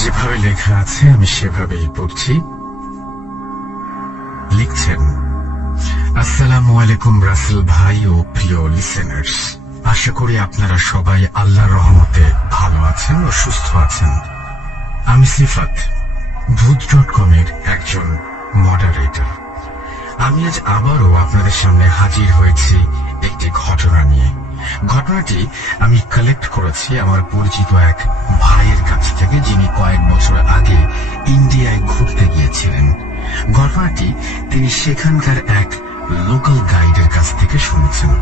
যেভাবে লেখা আছে আমি সেভাবেই পড়ছি। লিখছেন, আসসালামু আলাইকুম রাসেল ভাই ও প্রিয় লিসেনার্স, আশা করি আপনারা সবাই আল্লাহর রহমতে ভালো আছেন ও সুস্থ আছেন। আমি সিফাত, ভূত.com এর একজন মডারেটর। আমি আজ আবারও আপনাদের সামনে হাজির হয়েছি একটি ঘটনা নিয়ে। ঘটনাটি আমি কালেক্ট করেছি আমার পরিচিত এক ভাইয়ের কাছ থেকে, যিনি কয়েক বছর আগে ইন্ডিয়ায় ঘুরতে গিয়েছিলেন। ঘটনাটি তিনি সেখানকার এক লোকাল গাইডের কাছ থেকে শুনেছেন।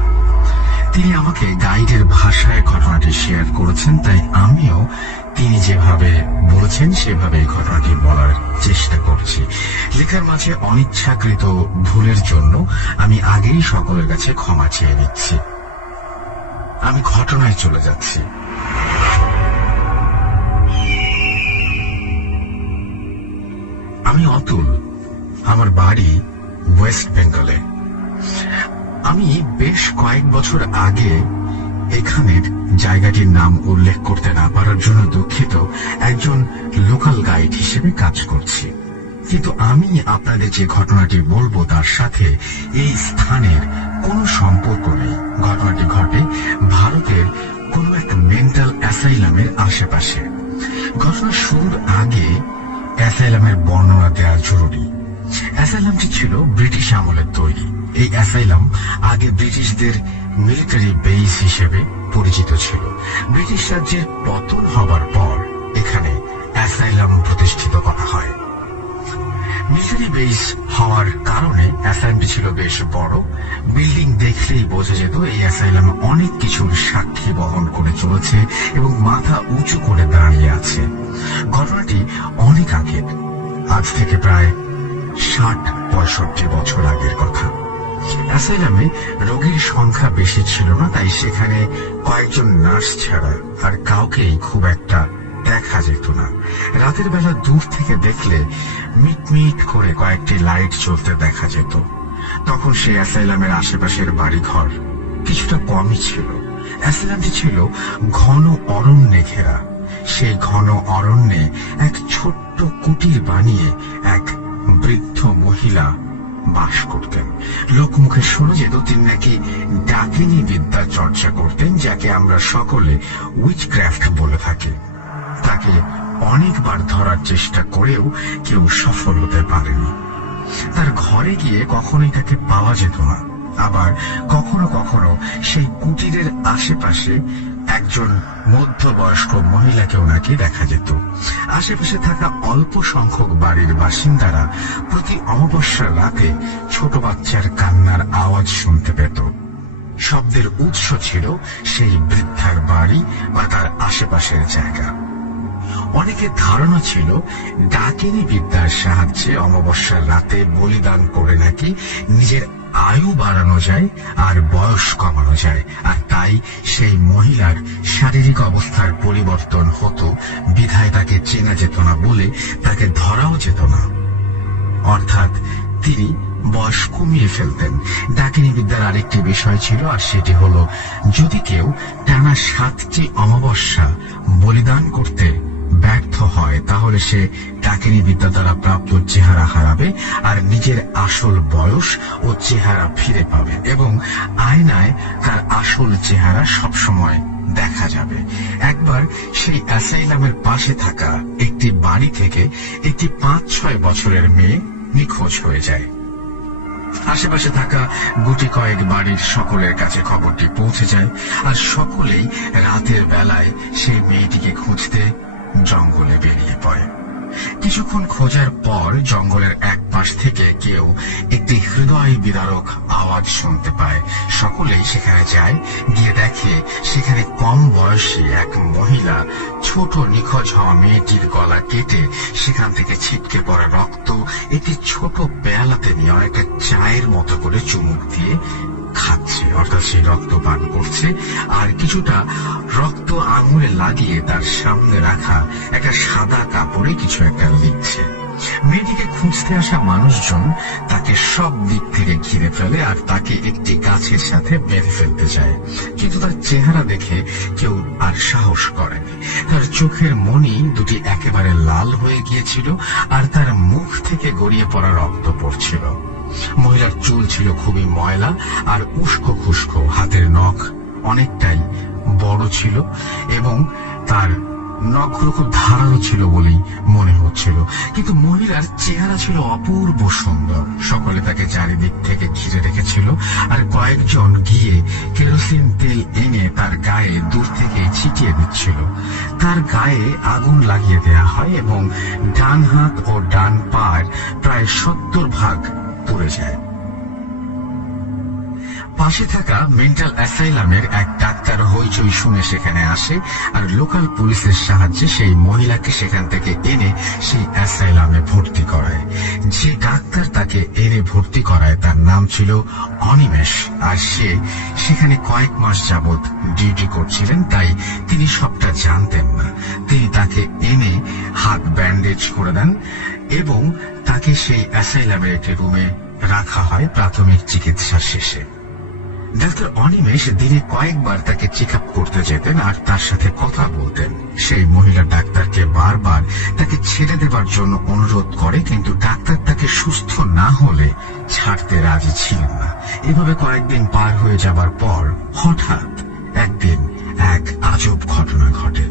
তিনি আমাকে গাইডের ভাষায় ঘটনাটি শেয়ার করেছেন, তাই আমিও তিনি যেভাবে বলেছেন সেভাবে ঘটনাটি বলার চেষ্টা করছি। লেখার মাঝে অনিচ্ছাকৃত ভুলের জন্য আমি আগেই সকলের কাছে ক্ষমা চেয়ে নিচ্ছি। আমি ঘটনায় চলে যাচ্ছি। আমি অতুল, আমার বাড়ি ওয়েস্ট বেঙ্গলে। আমি বেশ কয়েক বছর আগে এখানের জায়গাটির নাম উল্লেখ করতে না পারার জন্য দুঃখিত, একজন লোকাল গাইড হিসেবে কাজ করছি। কিন্তু আমি আপনাদের যে ঘটনাটি বলবো তার সাথে এই স্থানের কোনো সম্পর্ক নেই। ঘটনাটি ঘটে ভারতের কোন এক মেন্টাল অ্যাসাইলামের আশেপাশে। ঘটনা শুরুর আগে অ্যাসাইলামের বর্ণনা দেওয়া জরুরি। অ্যাসাইলামটি ছিল ব্রিটিশ আমলের তৈরি। এই অ্যাসাইলাম আগে ব্রিটিশদের মিলিটারি বেস হিসেবে পরিচিত ছিল। ব্রিটিশ রাজ্যের পতন হবার পর এখানে অ্যাসাইলাম প্রতিষ্ঠিত করা হয়। মিলিটারি বেস হওয়ার কারণে অ্যাসাইলামটি ছিল বেশ বড়। বিল্ডিং দেখলেই বোঝা যেত এই অ্যাসাইলাম অনেক কিছুর সাক্ষী বহন করে চলেছে এবং মাথা উঁচু করে দাঁড়িয়ে আছে। ঘটনাটি অনেক আগের, আজ থেকে প্রায় 60-65 বছর আগের কথা। অ্যাসাইলামে রোগীর সংখ্যা বেশি ছিল না, তাই সেখানে কয়েকজন নার্স ছাড়া আর কাউকেই খুব একটা দেখা যেত না। রাতের বেলা দূর থেকে দেখলে মিটমিট করে কয়েকটি লাইট জ্বলতে দেখা যেত। তখন সেই অ্যাসাইলামের আশেপাশের বাড়িঘর কিছুটা কমই ছিল। অ্যাসাইলামটি ছিল ঘন অরণ্যে ঘেরা। সেই ঘন অরণ্যে এক ছোট্ট কুটির বানিয়ে এক বৃদ্ধ মহিলা বাস করতেন। লোকমুখে শোনা যেত তিনি নাকি ডাকিনী বিদ্যা চর্চা করতেন, যাকে আমরা সকলে উইচক্রাফট বলে থাকি। তাকে অনেকবার ধরার চেষ্টা করেও কেউ সফল হতে পারেনি। তার ঘরে গিয়ে কখনোই তাকে পাওয়া যেত না। আবার কখনো কখনো সেই কুটিরের আশেপাশে একজন মধ্যবয়স্ক মহিলাকেও নাকি দেখা যেত। আশেপাশে থাকা অল্প সংখ্যক বাড়ির বাসিন্দারা প্রতি অমাবস্যার রাতে ছোট বাচ্চার কান্নার আওয়াজ শুনতে পেত। শব্দের উৎস ছিল সেই বৃদ্ধার বাড়ি বা তার আশেপাশের জায়গা। অনেকের ধারণা ছিল ডাকিনী বিদ্যার সাহায্যে অমাবস্যার রাতে বলিদান করে নাকি নিজের আয়ু বাড়ানো যায় আর বয়স কমানো যায়, আর তাই সেই মহিলার শারীরিক অবস্থার পরিবর্তন হতো, বিধায় তাকে চেনা যেত না বলে তাকে ধরাও যেত না। অর্থাৎ তিনি বয়স কমিয়ে ফেলতেন। ডাকিনী বিদ্যার আরেকটি বিষয় ছিল, আর সেটি হলো যদি কেউ টানা 7টি অমাবস্যা বলিদান করতে ব্যর্থ হয় তাহলে সে ডাকিনী বিদ্যা দ্বারা প্রাপ্ত চেহারা হারাবে আর নিজের আসল বয়স ও চেহারা ফিরে পাবে এবং আয়নায় তার আসল চেহারা সবসময় দেখা যাবে। একবার সেই অ্যাসাইলামের পাশে থাকা একটি বাড়ি থেকে একটি 5-6 বছরের মেয়ে নিখোঁজ হয়ে যায়। আশেপাশে থাকা গুটি কয়েক বাড়ির সকলের কাছে খবরটি পৌঁছে যায়, আর সকলেই রাতের বেলায় সেই মেয়েটিকে খুঁজতে জঙ্গলে বেরিয়ে পড়ে। কিছুক্ষণ খোঁজার পর জঙ্গলের এক পাশ থেকে কেউ একটি হৃদয় বিদারক আওয়াজ শুনতে পায়। সকলেই সেখানে যায়, গিয়ে দেখে সেখানে কম বয়সী এক মহিলা ছোট নিখোঁজ হওয়া মেয়েটির গলা কেটে সেখান থেকে ছিটকে পড়া রক্ত একটি ছোট পেয়ালাতে নিয়ে অনেকটা চায়ের মতো করে চুমুক দিয়ে খাচ্ছে, অর্থাৎ সে রক্ত পান করছে আর কিছুটা রক্ত আঙুলে লাগিয়ে তার সামনে রাখা একটা সাদা কাপড়ে কিছু একটা লিখছে। মেয়েটিকে খুঁজতে আসা মানুষজন তাকে সব দিক থেকে ঘিরে ফেলে আর তাকে একটি গাছের সাথে বেঁধে ফেলতে চায়, কিন্তু তার চেহারা দেখে কেউ আর সাহস করেনি। তার চোখের মণি দুটি একেবারে লাল হয়ে গিয়েছিল আর তার মুখ থেকে গড়িয়ে পড়া রক্ত পড়ছিল। মহিলার চুল ছিল খুবই ময়লা আর উস্কো খুস্কো, হাতের নখ অনেকটাই বড় ছিল এবং তার নখগুলো খুব ধারালো ছিল বলেই মনে হচ্ছিল, কিন্তু মহিলার চেহারা ছিল অপূর্ব সুন্দর। সকলে তাকে চারিদিক থেকে ঘিরে রেখেছিল আর কয়েকজন গিয়ে কেরোসিন তেল এনে তার গায়ে দূর থেকে ছিটিয়ে দিচ্ছিল। তার গায়ে আগুন লাগিয়ে দেয়া হয় এবং ডান হাত ও ডান পায়ের প্রায় 70% পুড়ে যায়। পাশে থাকা মেন্টাল অ্যাসাইলামের এক ডাক্তার হইচই শুনে সেখানে আসে আর লোকাল পুলিশের সাহায্যে সেই মহিলাকে সেখান থেকে এনে সেই অ্যাসাইলামে ভর্তি করায়। যে ডাক্তার তাকে এনে ভর্তি করায় তার নাম ছিল অনিমেষ, আর সে সেখানে কয়েক মাস যাবৎ ডিউটি করছিলেন, তাই তিনি সবটা জানতেন না। তিনি তাকে এনে হাত ব্যান্ডেজ করে দেন এবং তাকে সেই অ্যাসাইলামের একটি রুমে রাখা হয় প্রাথমিক চিকিৎসা শেষে। ডাক্তার অনিমেষ দিনে কয়েকবার তাকে চেক আপ করতে যেতেন আর তার সাথে কথা বলতেন। সেই মহিলা ডাক্তারকে বারবার তাকে ছেড়ে দেবার জন্য অনুরোধ করে, কিন্তু ডাক্তার তাকে সুস্থ না হলে ছাড়তে রাজি ছিলেন না। এভাবে কয়েকদিন পার হয়ে যাবার পর হঠাৎ একদিন এক আজব ঘটনা ঘটে।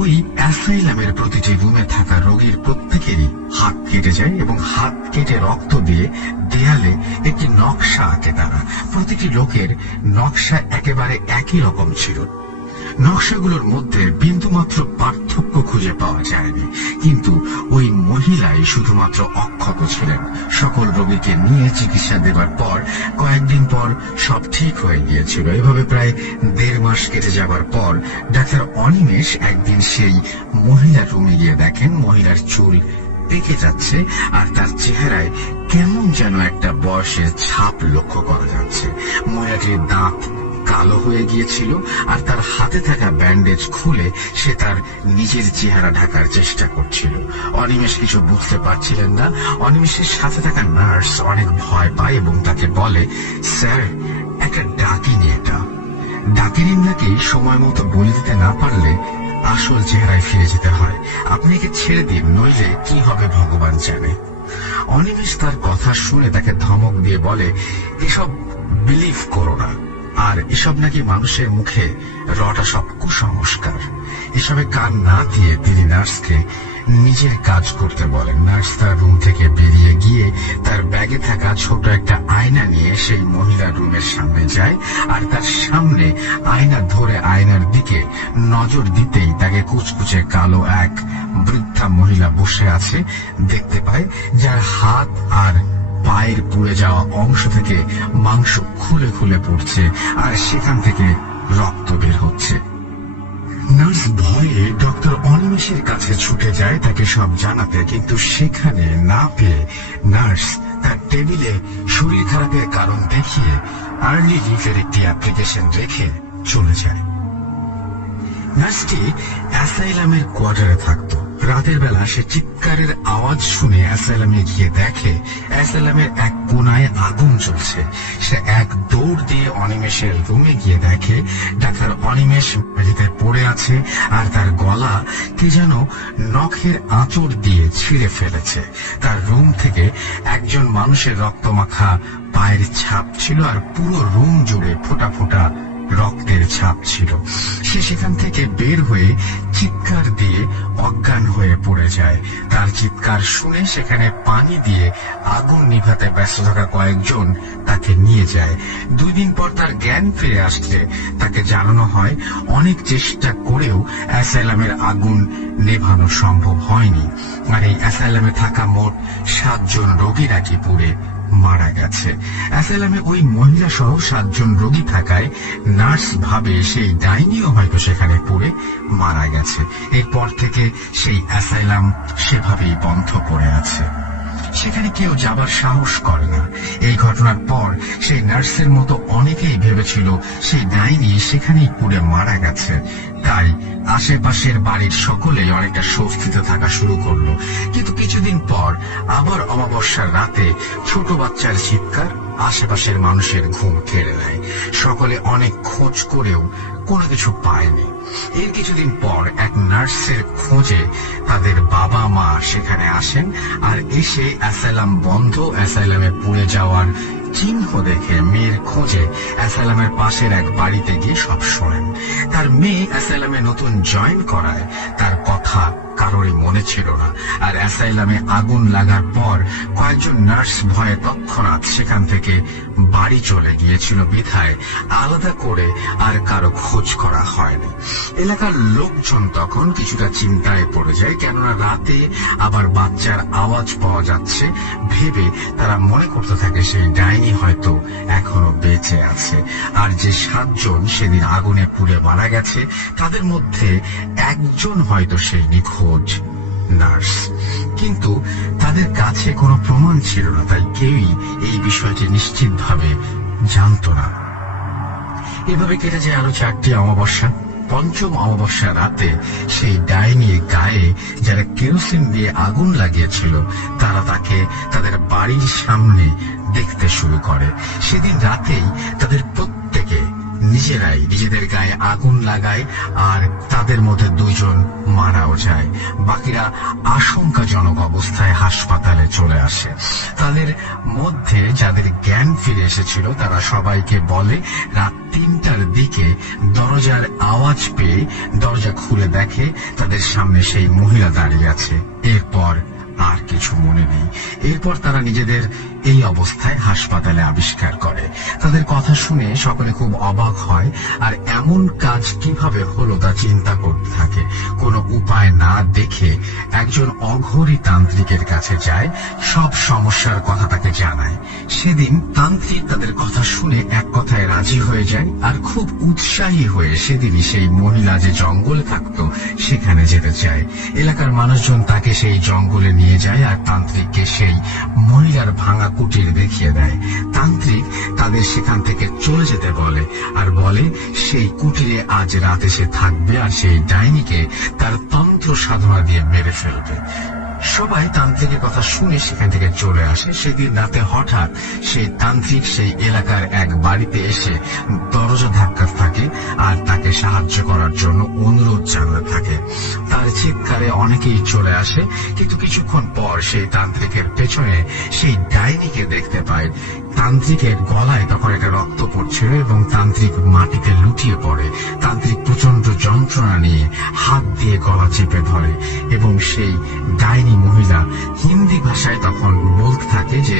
ওই অ্যাসাইলামের প্রতিটি রুমে থাকা রোগীর প্রত্যেকেরই হাত কেটে যায় এবং হাত কেটে রক্ত দিয়ে দেয়ালে একটি নকশা আঁকে তারা। প্রতিটি লোকের নকশা একেবারে একই রকম ছিল। নকশাগুলোর মধ্যে বিন্দুমাত্র পার্থক্য খুঁজে পাওয়া যায়নি, কিন্তু ওই মহিলাই শুধুমাত্র অক্ষত ছিলেন। সকল রোগীকে নিয়ে চিকিৎসা দেবার পর কয়েকদিন পর সব ঠিক হয়ে গিয়েছিল। এভাবে প্রায় 1.5 মাস কেটে যাবার পর ডাক্তার অনিমেষ একদিন সেই মহিলার রুমে গিয়ে দেখেন মহিলার চুল পেকে যাচ্ছে আর তার চেহারায় কেমন যেন একটা বয়সের ছাপ লক্ষ্য করা যাচ্ছে। মহিলাটির দাঁত কালো হয়ে গিয়েছিল আর তার হাতে থাকা ব্যান্ডেজ খুলে সে তার নিজের চেহারা ঢাকার চেষ্টা করছিল। অনিমেষ কিছু বুঝতে পারছিলেন না। অনিমেষের সাথে থাকা নার্স অনেক ভয় পায় এবং তাকে বলে, স্যার, একটা ডাকিনি, এটা ডাকিনি নাকি সময় মতো বলে দিতে না পারলে আসল চেহারায় ফিরে যেতে হয়। আপনি একে ছেড়ে দিন, নইলে কি হবে ভগবান জানে। অনিমেষ তার কথা শুনে তাকে ধমক দিয়ে বলে, এসব বিলিভ করো না, আর এসব নাকি মানুষের মুখে রটা সব কুসংস্কার। এসবে কান না দিয়ে তিনি নার্সকে নিজের কাজ করতে বলেন। নার্স তার রুম থেকে বেরিয়ে গিয়ে তার ব্যাগে থাকা ছোট একটা আয়না নিয়ে সেই মহিলার রুমের সামনে যায় আর তার সামনে আয়না ধরে আয়নার দিকে নজর দিতেই তাকে কুচকুচে কালো এক বৃদ্ধা মহিলা বসে আছে দেখতে পায়, যার হাত আর পায়ের পুড়ে যাওয়া অংশ থেকে মাংস খুলে খুলে পড়ছে আর সেখান থেকে রক্ত বের হচ্ছে। নার্স ভয়ে ডক্টর অনিমেষের কাছে ছুটে যায় তাকে সব জানাতে, কিন্তু সেখানে না পেয়ে নার্স তার টেবিলে শরীর খারাপের কারণ দেখিয়ে আর্লি লিভের একটি অ্যাপ্লিকেশন রেখে চলে যায়। নার্সটি অ্যাসাইলামের কোয়ার্টারে থাকতো। রাতের বেলা সে চিৎকারের আওয়াজ শুনে অ্যাসাইলামে গিয়ে দেখে অ্যাসাইলামের এক কোনায় আগুন জ্বলছে। সে এক দৌড় দিয়ে অনিমেষের রুমে গিয়ে দেখে ডাক্তার অনিমেষ মেঝেতে পড়ে আছে আর তার গলা কে যেন নখের আঁচড় দিয়ে ছিঁড়ে ফেলেছে। তার রুম থেকে একজন মানুষের রক্তমাখা পায়ের ছাপ ছিল আর পুরো রুম জুড়ে ফোঁটা ফোঁটা রক্তের ছাপ ছিল। সে সেখান থেকে বের হয়ে চিৎকার দিয়ে অজ্ঞান হয়ে পড়ে যায়। তার চিৎকার শুনে সেখানে পানি দিয়ে আগুন নিভাতে ব্যস্ত থাকা কয়েকজন তাকে নিয়ে যায়। 2 দিন পর তার জ্ঞান ফিরে আসলে তাকে জানানো হয় অনেক চেষ্টা করেও অ্যাসাইলামের আগুন নেভানো সম্ভব হয়নি, আর এই অ্যাসাইলামে থাকা মোট 7 জন রোগী নাকি পুড়ে মারা গেছে। অ্যাসাইলামে ওই মহিলা সহ 7 জন রোগী থাকায় নার্স ভাবে সেই ডাইনিও হয়তো সেখানে পড়ে মারা গেছে। এরপর থেকে সেই অ্যাসাইলাম সেভাবেই বন্ধ পড়ে আছে। সেখানে কেউ যাবার সাহস করে না। এই ঘটনার পর সেই নার্সের মতো অনেকেই ভেবেছিল সেই ডাইনি সেখানেই পুড়ে মারা গেছে। তাই আশেপাশের বাড়ির সকলেই অনেকটা স্বস্তিতে থাকা শুরু করলো। কিন্তু কিছুদিন পর আবার অমাবস্যার রাতে ছোট বাচ্চার চিৎকার আশেপাশের মানুষের ঘুম কেড়ে নেয়। সকলে অনেক খোঁজ করেও কোনো কিছু পায়নি। এর কিছুদিন পর এক নার্সের খোঁজে তাদের বাবা মা সেখানে আসেন, আর এসে অ্যাসাইলাম বন্ধ, অ্যাসাইলামে পুড়ে যাওয়ার চিহ্ন দেখে মেয়ের খোঁজে অ্যাসাইলামের পাশের এক বাড়িতে গিয়ে সব শোনেন। তার মেয়ে অ্যাসাইলামে নতুন জয়েন করায় তার কথা কারোরই মনে ছিল না। আর অ্যাসাইলামে আগুন লাগার পর কয়েকজন নার্স ভয়ে তৎক্ষণাৎ সেখান থেকে বাড়ি চলে গিয়েছিল বিধায় আলাদা করে আর কারো খোঁজ করা হয়নি। এলাকার লোকজন তখন কিছুটা চিন্তায় পড়ে যায়, কেননা রাতে আবার বাচ্চার আওয়াজ পাওয়া যাচ্ছে ভেবে তারা মনে করতে থাকে সেই ডাইনি হয়তো এখনো বেঁচে আছে। আর যে 7 জন সেদিন আগুনে পুড়ে মারা গেছে তাদের মধ্যে একজন হয়তো সেই নিখোঁজ নার্স। কিন্তু তাদের কাছে কোনো প্রমাণ ছিল না, তাই কেউই এই বিষয়টি নিশ্চিতভাবে জানত না। এভাবে কেটে যায় আরো 4টি অমাবস্যা। পঞ্চম অমাবস্যা রাতে সেই ডাইনির গায়ে যারা কেরোসিন দিয়ে আগুন লাগিয়েছিল তারা তাকে তাদের বাড়ির সামনে দেখতে শুরু করে। সেদিন রাতেই তাদের প্রত্যেকে নিজেরাই নিজেদের গায়ে আগুন লাগায়, আর তাদের মধ্যে 2 জন মারাও যায়। বাকিরা আশঙ্কাজনক অবস্থায় হাসপাতালে চলে আসে। তাদের মধ্যে যাদের জ্ঞান ফিরে এসেছিল তারা সবাইকে বলে রাত 3টার দিকে দরজার আওয়াজ পেয়ে দরজা খুলে দেখে তাদের সামনে সেই মহিলা দাঁড়িয়ে আছে। এরপর আর কিছু মনে নেই। এরপর তারা নিজেদের এই অবস্থায় হাসপাতালে আবিষ্কার করে। তাদের কথা শুনে সকলে খুব অবাক হয়, আর এমন কাজ কিভাবে হলো তা চিন্তা করতে থাকে। কোনো উপায় না দেখে একজন অঘরী তান্ত্রিকের কাছে যায়, সব সমস্যার কথা তাকে জানায়। সেদিন তান্ত্রিক তাদের কথা শুনে এক কথায় রাজি হয়ে যায়, আর খুব উৎসাহী হয়ে সেদিনই সেই মহিলা যে জঙ্গলে থাকতো সেখানে যেতে চায়। এলাকার মানুষজন তাকে সেই জঙ্গলে নিয়ে যায় আর তান্ত্রিককে সেই মহিলার ভাঙা কুটির দেখিয়ে দেয়। তান্ত্রিক তাদের সেখান থেকে চলে যেতে বলে, আর বলে সেই কুটিরে আজ রাতে সে থাকবে আর সেই ডাইনিকে তার তন্ত্র সাধনা দিয়ে মেরে ফেলবে। সবাই তান্ত্রিকের কথা শুনে সেখান থেকে চলে আসে। সেদিন রাতে হঠাৎ সেই তান্ত্রিক সেই এলাকার এক বাড়িতে এসে দরজা ধাক্কা থাকে আর তাকে সাহায্য করার জন্য অনুরোধ জানাতে থাকে। তার চিৎকারে অনেকেই চলে আসে, কিন্তু কিছুক্ষণ পর সেই তান্ত্রিকের পেছনে সেই ডাইনিকে দেখতে পায়। তান্ত্রিকের গলায় তখন একটা রক্ত পড়ছিল এবং তান্ত্রিক মাটিতে লুটিয়ে পড়ে। তান্ত্রিক প্রচন্ড যন্ত্রণা নিয়ে হাত দিয়ে গলা চেপে ধরে এবং সেই ডাইনি মহিলা হিন্দি ভাষায় তখন বলতে থাকে যে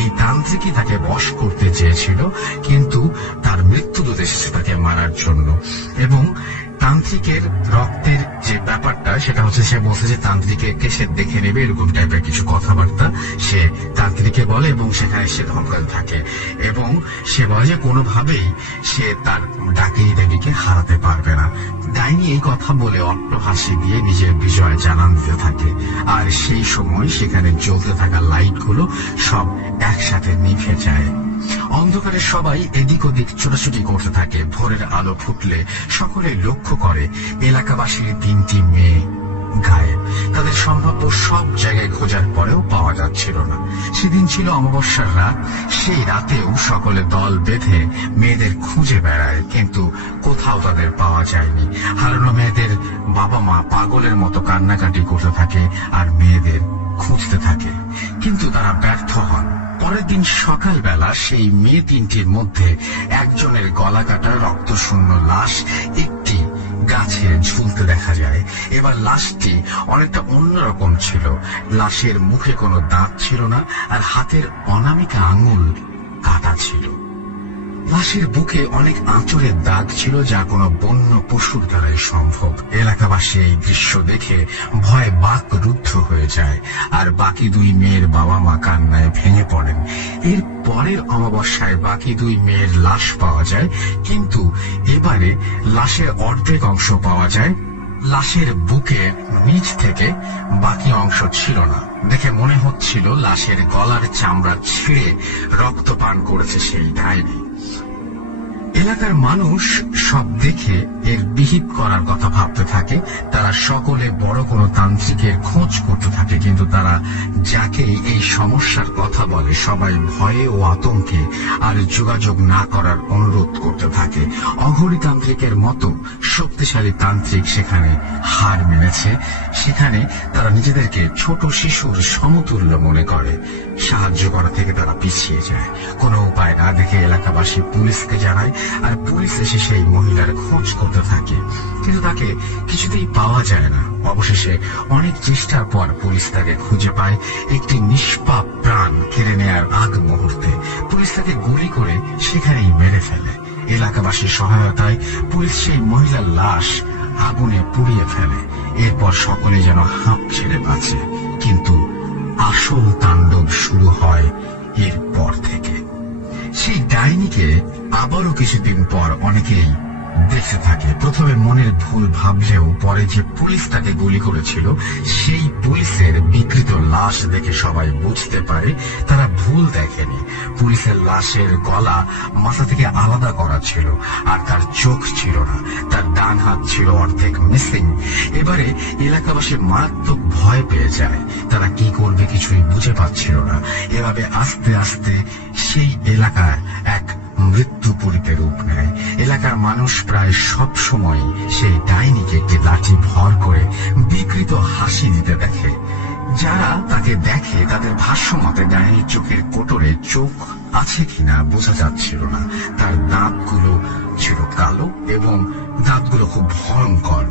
এই তান্ত্রিকই তাকে বশ করতে চেয়েছিল, কিন্তু তার মৃত্যুদূত এসেছে তাকে মারার জন্য। এবং তান্ত্রিকের রক্তের যে ব্যাপারটা সেটা হচ্ছে সে বলছে যে তান্ত্রিককে সে দেখে নেবে, এরকম টাইপের কিছু কথাবার্তা সে তান্ত্রিককে বলে এবং সেখানে সে ধমকাতে থাকে এবং সে বলে যে কোনোভাবেই সে তার ডাকিনী দেবীকে হারাতে পারবে না। ডাইনি এই কথা বলে অট্টহাসি দিয়ে নিজের বিজয় জানান দিতে থাকে, আর সেই সময় সেখানে জ্বলতে থাকা লাইটগুলো সব একসাথে নিভে যায়। অন্ধকারে সবাই এদিক ওদিক ছোটাছুটি করতে থাকে। ভোরের আলো ফুটলে সকলে লক্ষ্য করে এলাকাবাসীর 3টি মেয়ে গায়েব। তাদের সম্ভাব্য সব জায়গায় খোঁজার পরেও পাওয়া যাচ্ছিল না। সেদিন ছিল অমাবস্যার রাত। সেই রাতেও সকলে দল বেঁধে মেয়েদের খুঁজে বেড়ায়, কিন্তু কোথাও তাদের পাওয়া যায়নি। হারানো মেয়েদের বাবা মা পাগলের মতো কান্নাকাটি করতে থাকে আর মেয়েদের খুঁজতে থাকে, কিন্তু তারা ব্যর্থ হন। পরের দিন সকালবেলা সেই মেয়ে 3টির মধ্যে একজনের গলা কাটা রক্তশূন্য লাশ একটি গাছে ঝুলতে দেখা যায়। এবার লাশটি অনেকটা অন্যরকম ছিল। লাশের মুখে কোনো দাঁত ছিল না, আর হাতের অনামিকা আঙুল কাটা ছিল। লাশের বুকে অনেক আঁচড়ের দাগ ছিল, যা কোনো বন্য পশুর দ্বারাই সম্ভব। এলাকাবাসী এই দৃশ্য দেখে ভয়ে বাকরুদ্ধ হয়ে যায়, আর বাকি 2 মেয়ের বাবা মা কান্নায় ভেঙে পড়েন। এর পরের অমাবস্যায় বাকি 2 মেয়ের লাশ পাওয়া যায়, কিন্তু এবারে লাশের অর্ধেক অংশ পাওয়া যায়। লাশের বুকে নিচ থেকে, বাকি অংশ ছিল না। দেখে মনে হচ্ছিল লাশের গলার চামড়া ছিঁড়ে রক্ত পান করেছে সেই ডাইনি। এলাকার মানুষ সব দেখে এর বিহিত করার কথা ভাবতে থাকে। তারা সকলে বড় কোনো তান্ত্রিকের খোঁজ করতে থাকে, কিন্তু তারা যাকে এই সমস্যার কথা বলে সবাই ভয়ে ও আতঙ্কে আর যোগাযোগ না করার অনুরোধ করতে থাকে। অঘরী তান্ত্রিকের মতো শক্তিশালী তান্ত্রিক সেখানে হার মেনেছে। সেখানে তারা নিজেদেরকে ছোট শিশুর সমতুল্য মনে করে। সাহায্য করা থেকে তারা পিছিয়ে যায়। কোনো উপায় না দেখে এলাকাবাসী পুলিশকে জানায়, আর পুলিশ এসে সেই মহিলার খোঁজ করতে থাকে, কিন্তু তাকে কিছুতেই পাওয়া যায় না। অবশেষে অনেক চেষ্টার পর পুলিশ তাকে খুঁজে পায় একটি নিষ্পাপ প্রাণ কেড়ে নেয়ার আগ মুহূর্তে। পুলিশ তাকে গুলি করে সেখানেই মেরে ফেলে। এলাকাবাসীর সহায়তায় পুলিশ সেই মহিলার লাশ আগুনে পুড়িয়ে ফেলে। এরপর সকলে যেন হাঁপ ছেড়ে বাঁচে, কিন্তু আসল তাণ্ডব শুরু হয় এরপর থেকে। সেই ডাইনিকে আবারও কিছুদিন পর অনেকেই দেখতে থাকে। প্রথমে মনের ভুল ভাবলেও পরে যে পুলিশ তাকে গুলি করেছিল সেই পুলিশের বিকৃত লাশ দেখে সবাই বুঝতে পারে তারা ভুল দেখেনি। পুলিশের লাশের গলা মাথা থেকে আলাদা করা ছিল, আর তার চোখ ছিল না। তার ডান হাত ছিল অর্ধেক মিসিং। এবারে এলাকাবাসী মারাত্মক ভয় পেয়ে যায়। তারা কি করবে কিছুই বুঝে পাচ্ছিল না। এভাবে আস্তে আস্তে সেই এলাকায় এক মৃত্যুপুরীতে রূপ নেয়। এলাকার মানুষ প্রায় সব সময় সেই ডাইনিকে একটি লাঠি ভর করে বিকৃত হাসি দিতে দেখে। যারা তাকে দেখে তাদের ভাষ্য মতে ডাইনির চোখের কোটরে চোখ আছে কিনা বোঝা যাচ্ছিল না। তার দাঁতগুলো ছিল কালো এবং দাঁতগুলো খুব ভয়ঙ্কর।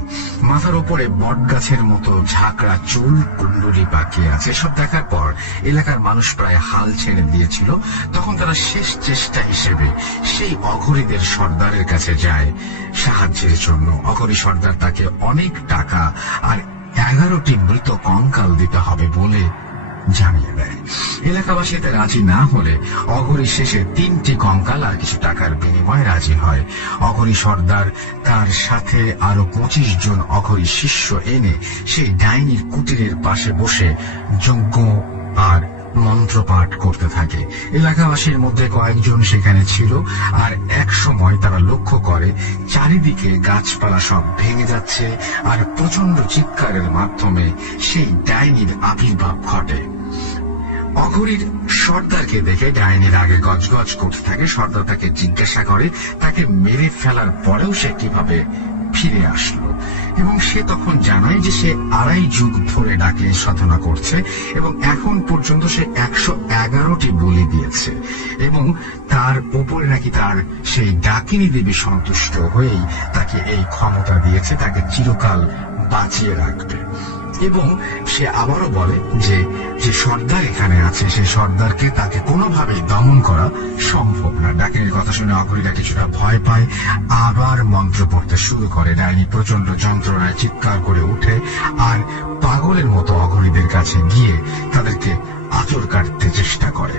মাথার উপরে বট গাছের মতো ঝাঁকড়া চুল, কুণ্ডলি পাকিয়ে আছে। সব দেখার পর এলাকার মানুষ প্রায় হাল ছেড়ে দিয়েছিল। তখন তারা শেষ চেষ্টা হিসেবে সেই অঘরীদের সর্দারের কাছে যায় সাহায্যের জন্য। অঘরী সর্দার তাকে অনেক টাকা আর 11টি মৃত কঙ্কাল দিতে হবে বলে জানিয়ে দেয়। এলাকাবাসী এতে রাজি না হলে অঘরী শেষে 3টি কঙ্কাল আর কিছু টাকার বিনিময়ে রাজি হয়। অঘরী সর্দার তার সাথে আরো 25 জন অঘরী শিষ্য এনে সেই ডাইনির কুটিরের পাশে বসে যজ্ঞ আর মন্ত্রপাঠ করতে থাকে। এলাকাবাসীর মধ্যে কয়েকজন সেখানে ছিল, আর এক সময় তারা লক্ষ্য করে চারিদিকে গাছপালা সব ভেঙে যাচ্ছে, আর প্রচন্ড চিৎকারের মাধ্যমে সেই ডাইনির আবির্ভাব ঘটে। অঘরীর সর্দারকে দেখে ডাইনির আগে গজগজ করতে থাকে। সর্দার তাকে জিজ্ঞাসা করে তাকে মেরে ফেলার পরেও সে কিভাবে ফিরে আসলো, এবং সে তখন জানায় যে সে 2.5 যুগ ধরে ডাকিনী সাধনা করছে এবং এখন পর্যন্ত সে 111টি বলি দিয়েছে, এবং তার উপরে নাকি তার সেই ডাকিনী দেবী সন্তুষ্ট হয়েই তাকে এই ক্ষমতা দিয়েছে, তাকে চিরকাল বাঁচিয়ে রাখবে। এবং সে আবারও বলে যে যে সর্দার এখানে আছে সে সর্দারকে তাকে কোনোভাবেই দমন করা সম্ভব না। ডাকিনীর কথা শুনে অঘরীরা কিছুটা ভয় পায়, আবার মন্ত্র পড়তে শুরু করে। ডাইনি প্রচন্ড যন্ত্রণায় চিৎকার করে উঠে আর পাগলের মতো অঘরীদের কাছে গিয়ে তাদেরকে আঁচড় কাটতে চেষ্টা করে।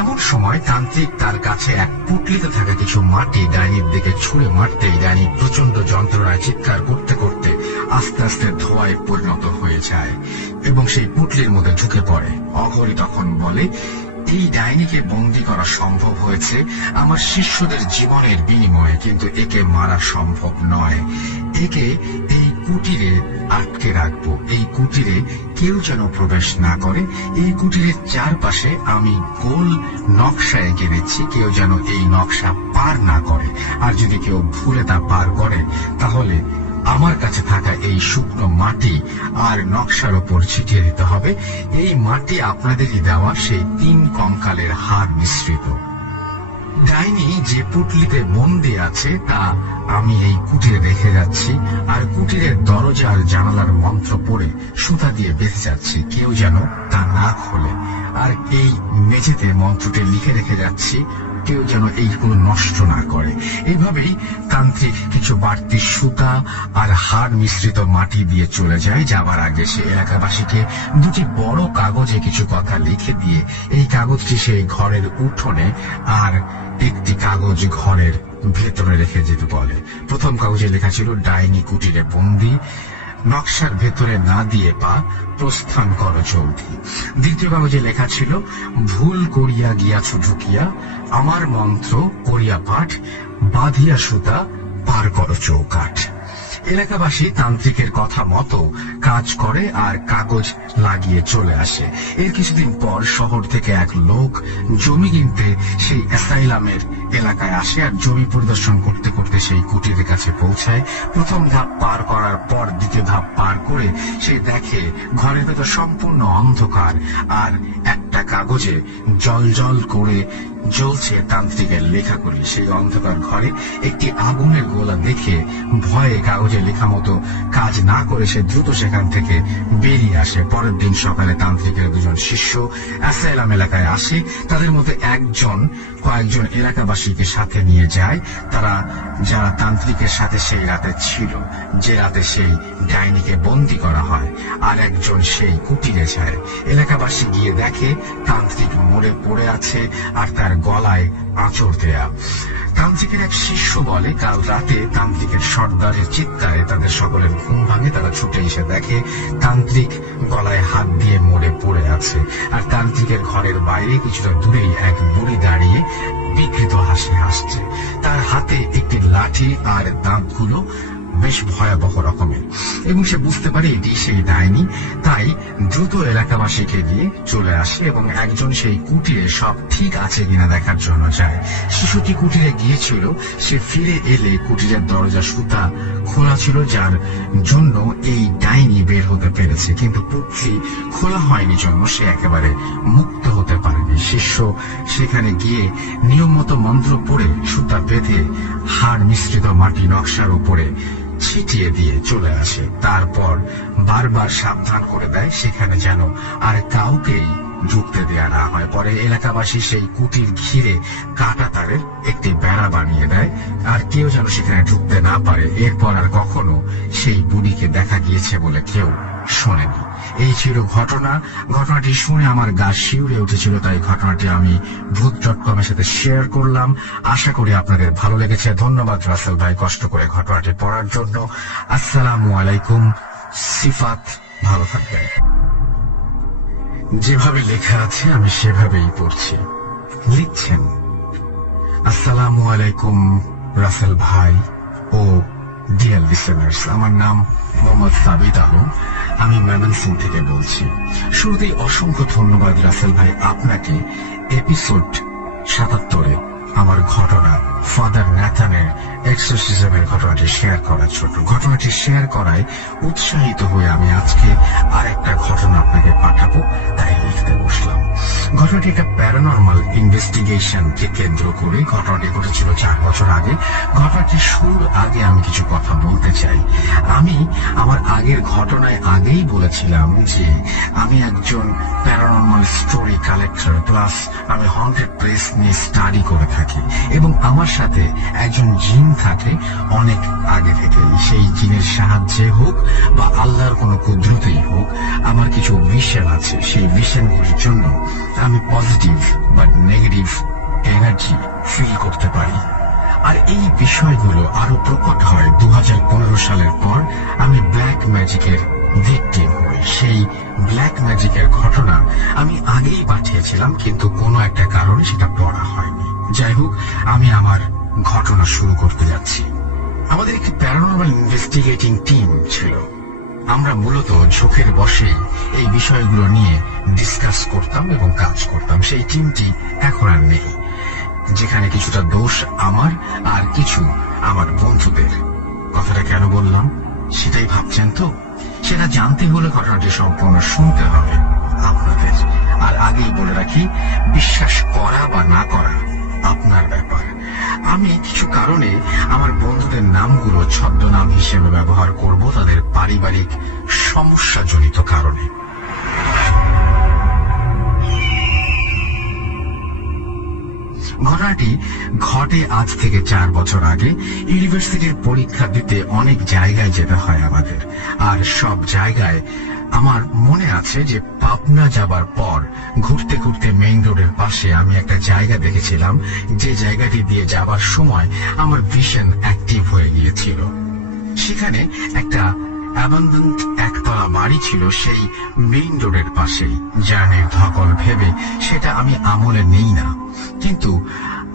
এমন সময় তান্ত্রিক তার কাছে এক পুটলিতে থাকা কিছু মাটি ডাইনির দিকে ছুঁড়ে মারতেই ডাইনি প্রচন্ড যন্ত্রণায় চিৎকার করতে করতে আস্তে আস্তে ধোঁয়ায় পরিণত হয়ে যায় এবং সেই পুটলির মধ্যে ঢুকে পড়ে। অঘরী তখন বলে, এই ডাইনিকে বন্দী করা সম্ভব হয়েছে আমার শিষ্যদের জীবনের বিনিময়ে, কিন্তু একে মারা সম্ভব নয়। একে এই কুটিরে আটকে রাখবো। এই কুটিরে কেউ যেন প্রবেশ না করে। এই কুটিরের চারপাশে আমি গোল নকশা এঁকে দিচ্ছি, কেউ যেন এই নকশা পার না করে। আর যদি কেউ ভুলে তা পার করে তাহলে আমার কাছে থাকা এই শুকনো মাটি আর নকশার উপর ছিটিয়ে দিতে হবে। এই মাটি আপনাদেরই দেওয়া সেই 3 কঙ্কালের হাড় মিশ্রিত। ডাইনি যে পুটলিতে বন্দি আছে তা আমি এই কুটিরে রেখে যাচ্ছি, আর কুটিরের দরজা আর জানালার মন্ত্র পড়ে সুতা দিয়ে বেঁধে যাচ্ছি, কেউ যেন তা না খোলে। আর এই মেঝেতে মন্ত্রটি লিখে রেখে যাচ্ছি, কেউ যেন এইগুলো নষ্ট না করে। এইভাবেই তান্ত্রিক কিছু বাড়তি সুতা আর হাড় মিশ্রিত মাটি দিয়ে চলে যায়। যাবার আগে সে এলাকাবাসীকে 2টি বড় কাগজে কিছু কথা লিখে দিয়ে এই কাগজটি সেই ঘরের উঠোনে আর একটি কাগজ ঘরের ভেতরে রেখে যেতে বলে। প্রথম কাগজে লেখা ছিল, ডাইনি কুটিরে বন্দি, নকশার ভেতরে না দিয়ে পা প্রস্থান কর চৌধুরী। দ্বিতীয় কাগজে লেখা ছিল, ভুল করিয়া গিয়াছ ঢুকিয়া, আমার মন্ত্র করিয়া পাঠ, বাঁধিয়া সুতা পার কর চৌকাঠ। এলাকাবাসী তান্ত্রিকের কথা মতো কাজ করে আর কাগজ লাগিয়ে চলে আসে। এর কিছুদিন পর শহর থেকে এক লোক জমি কিনতে সেই অ্যাসাইলামের এলাকায় আসে আর জমি পরিদর্শন করতে করতে সেই কুটিরের কাছে পৌঁছায়। প্রথম ধাপ পার করার পর দ্বিতীয় ধাপ পার করে সে দেখে ঘরের ভেতর সম্পূর্ণ অন্ধকার আর একটা কাগজে জল জল করে জ্বলছে তান্ত্রিকের লেখাগুলি। সেই অন্ধকার ঘরে একটি আগুনের গোলা দেখে ভয়ে কাগজে লেখা মতো কাজ না করে সে দ্রুত সেখান থেকে বেরিয়ে আসে। পরের দিন সকালে তান্ত্রিকের দুজন শিষ্য অ্যাসাইলাম এলাকায় আসে। তাদের মধ্যে একজন কয়েকজন এলাকাবাসীকে সাথে নিয়ে যায়, তারা যারা তান্ত্রিকের সাথে সেই রাতে ছিল, যে রাতে সেই ডাইনিকে বন্দী করা হয়। আর একজন সেই কুটিরে যায়। এলাকাবাসী গিয়ে দেখে তান্ত্রিক মরে পড়ে আছে আর তার গলায় আঁচড় দেয়া। তান্ত্রিকের এক শিষ্য বলে, কাল রাতে তান্ত্রিকের সর্দারের চিৎকারে তাদের সকলের ঘুম ভাঙে। তারা ছুটে এসে দেখে তান্ত্রিক গলায় হাত দিয়ে মরে পড়ে আছে। আর তান্ত্রিকের ঘরের বাইরে কিছুটা দূরেই এক বুড়ি দাঁড়িয়ে বিকৃত হাসি হাসছে। তার হাতে একটি লাঠি আর দাঁতগুলো বেশ ভয়াবহ রকমের, এবং সে বুঝতে পারে এটি সেই ডাইনি। তাই দ্রুত এলাকাবাসীকে নিয়ে চলে আসে এবং একজন সেই কুটিরে সব ঠিক আছে কিনা দেখার জন্য যায়। শিশুটি কুটিরে গিয়েছিল, সে ফিরে এলে কুটিরের দরজা সুতা খোলা ছিল, যার জন্য এই ডাইনি বের হতে পেরেছে, কিন্তু পুটলি খোলা হয়নি জন্য সে একেবারে মুক্ত হতে পারেনি। শিষ্য সেখানে গিয়ে নিয়ম মতো মন্ত্র পড়ে সুতা বেঁধে হাড় মিশ্রিত মাটি নকশার উপরে ছিটিয়ে দিয়ে চলে আসে। তারপর বারবার সাবধান করে দেয় সেখানে যেন আর কাউকেই ঢুকতে দেয়া না হয়। পরে এলাকাবাসী সেই কুটির ঘিরে কাটা তারের একটি বেড়া বানিয়ে দেয় আর কেউ যেন সেখানে ঢুকতে না পারে। এরপর আর কখনো সেই বুড়িকে দেখা গিয়েছে বলে কেউ শোনেনি। এই ছিল ঘটনা। ঘটনাটি শুনে আমার গা শিউরে উঠেছিল, তাই ঘটনাটি আমি ভূত.com এর সাথে শেয়ার করলাম। আশা করি আপনাদের ভালো লেগেছে। ধন্যবাদ রাসেল ভাই কষ্ট করে ঘটনাটি পড়ার জন্য। আসসালামু আলাইকুম। সিফাত, ভালো থাকবেন। যেভাবে লেখা আছে আমি সেভাবেই পড়ছি। লিখছেন, আসসালামু আলাইকুম রাসেল ভাই ও ডিয়ার লিসেনার্স, আমার নাম মোহাম্মদ সাবিত আলম, আমি ময়মনসিংহ থেকে বলছি। শুরুতেই অসংখ্য ধন্যবাদ রাসেল ভাই আপনাকে এপিসোড ৭৭-এ আমার ঘটনা ফাদার ন্যাথানের এক্সোরসিজমের ঘটনাটি শেয়ার করার জন্য। ঘটনাটি শেয়ার করায় উৎসাহিত হয়ে আমি আজকে আরেকটা ঘটনা আপনাকে পাঠাবো, তাই লিখতে বসলাম। ঘটনাটি একটা প্যারানর্মাল ইনভেস্টিগেশনকে কেন্দ্র করে। ঘটনাটি ঘটেছিল 4 বছর আগে। ঘটনাটি শুরুর আগে আমি কিছু কথা বলতে চাই। আমি আমার আগের ঘটনায় আগেই বলেছিলাম যে আমি একজন প্যারানর্মাল স্টোরি কালেক্টর, প্লাস আমি হন্টেড প্লেস নিয়ে স্টাডি করে থাকি এবং আমার সাথে একজন জিন থাকে অনেক আগে থেকে। সেই জিনের সাহায্যে হোক বা আল্লাহর কোনো কুদরতেই হোক, আমার কিছু ভিশন আছে। সেই ভিশনগুলির জন্য আমি পজিটিভ বা নেগেটিভ এনার্জি ফিল করতে পারি। আর এই বিষয়গুলো আরো প্রকট হয় 2015 সালের পর। আমি ব্ল্যাক ম্যাজিকের ভিকটিম হই। সেই ব্ল্যাক ম্যাজিকের ঘটনা আমি আগেই পাঠিয়েছিলাম, কিন্তু কোনো একটা কারণে সেটা পড়া হয়নি। যাই হোক, আমি আমার ঘটনা শুরু করতে যাচ্ছি। আমাদের একটি প্যারানর্মাল ইনভেস্টিগেটিং টিম ছিল। আমরা মূলত ঝোঁকের বসেই এই বিষয়গুলো নিয়ে ডিসকাস করতাম এবং কাজ করতাম। সেই টিমটি এখন আর নেই, যেখানে কিছুটা দোষ আমার আর কিছু আমার বন্ধুদের। কথাটা কেন বললাম সেটাই ভাবছেন তো? সেটা জানতে হলে ঘটনাটি সম্পূর্ণ শুনতে হবে আপনাদের। আর আগেই বলে রাখি, বিশ্বাস করা বা না করা আপনার ব্যাপার। আমি কিছু কারণে আমার বন্ধুদের নামগুলো ছদ্মনাম হিসেবে ব্যবহার করব, তাদের পারিবারিক সমস্যাজনিত কারণে। ঘটনাটি ঘটে আজ থেকে 4 বছর আগে। ইউনিভার্সিটির পরীক্ষা দিতে অনেক জায়গায় যেতে হয় আমাদের, আর সব জায়গায় আমার মনে আছে যে পাবনা যাবার পর ঘুরতে ঘুরতে মেইন রোডের পাশে আমি একটা জায়গা দেখেছিলাম, যে জায়গাটি দিয়ে যাবার সময় আমার ভিশন অ্যাক্টিভ হয়ে গিয়েছিল। সেখানে একটা অ্যাবান্ডেন্ট একতলা বাড়ি ছিল সেই মেইন রোডের পাশেই। জার্নির ধকল ভেবে সেটা আমি আমলে নেই না, কিন্তু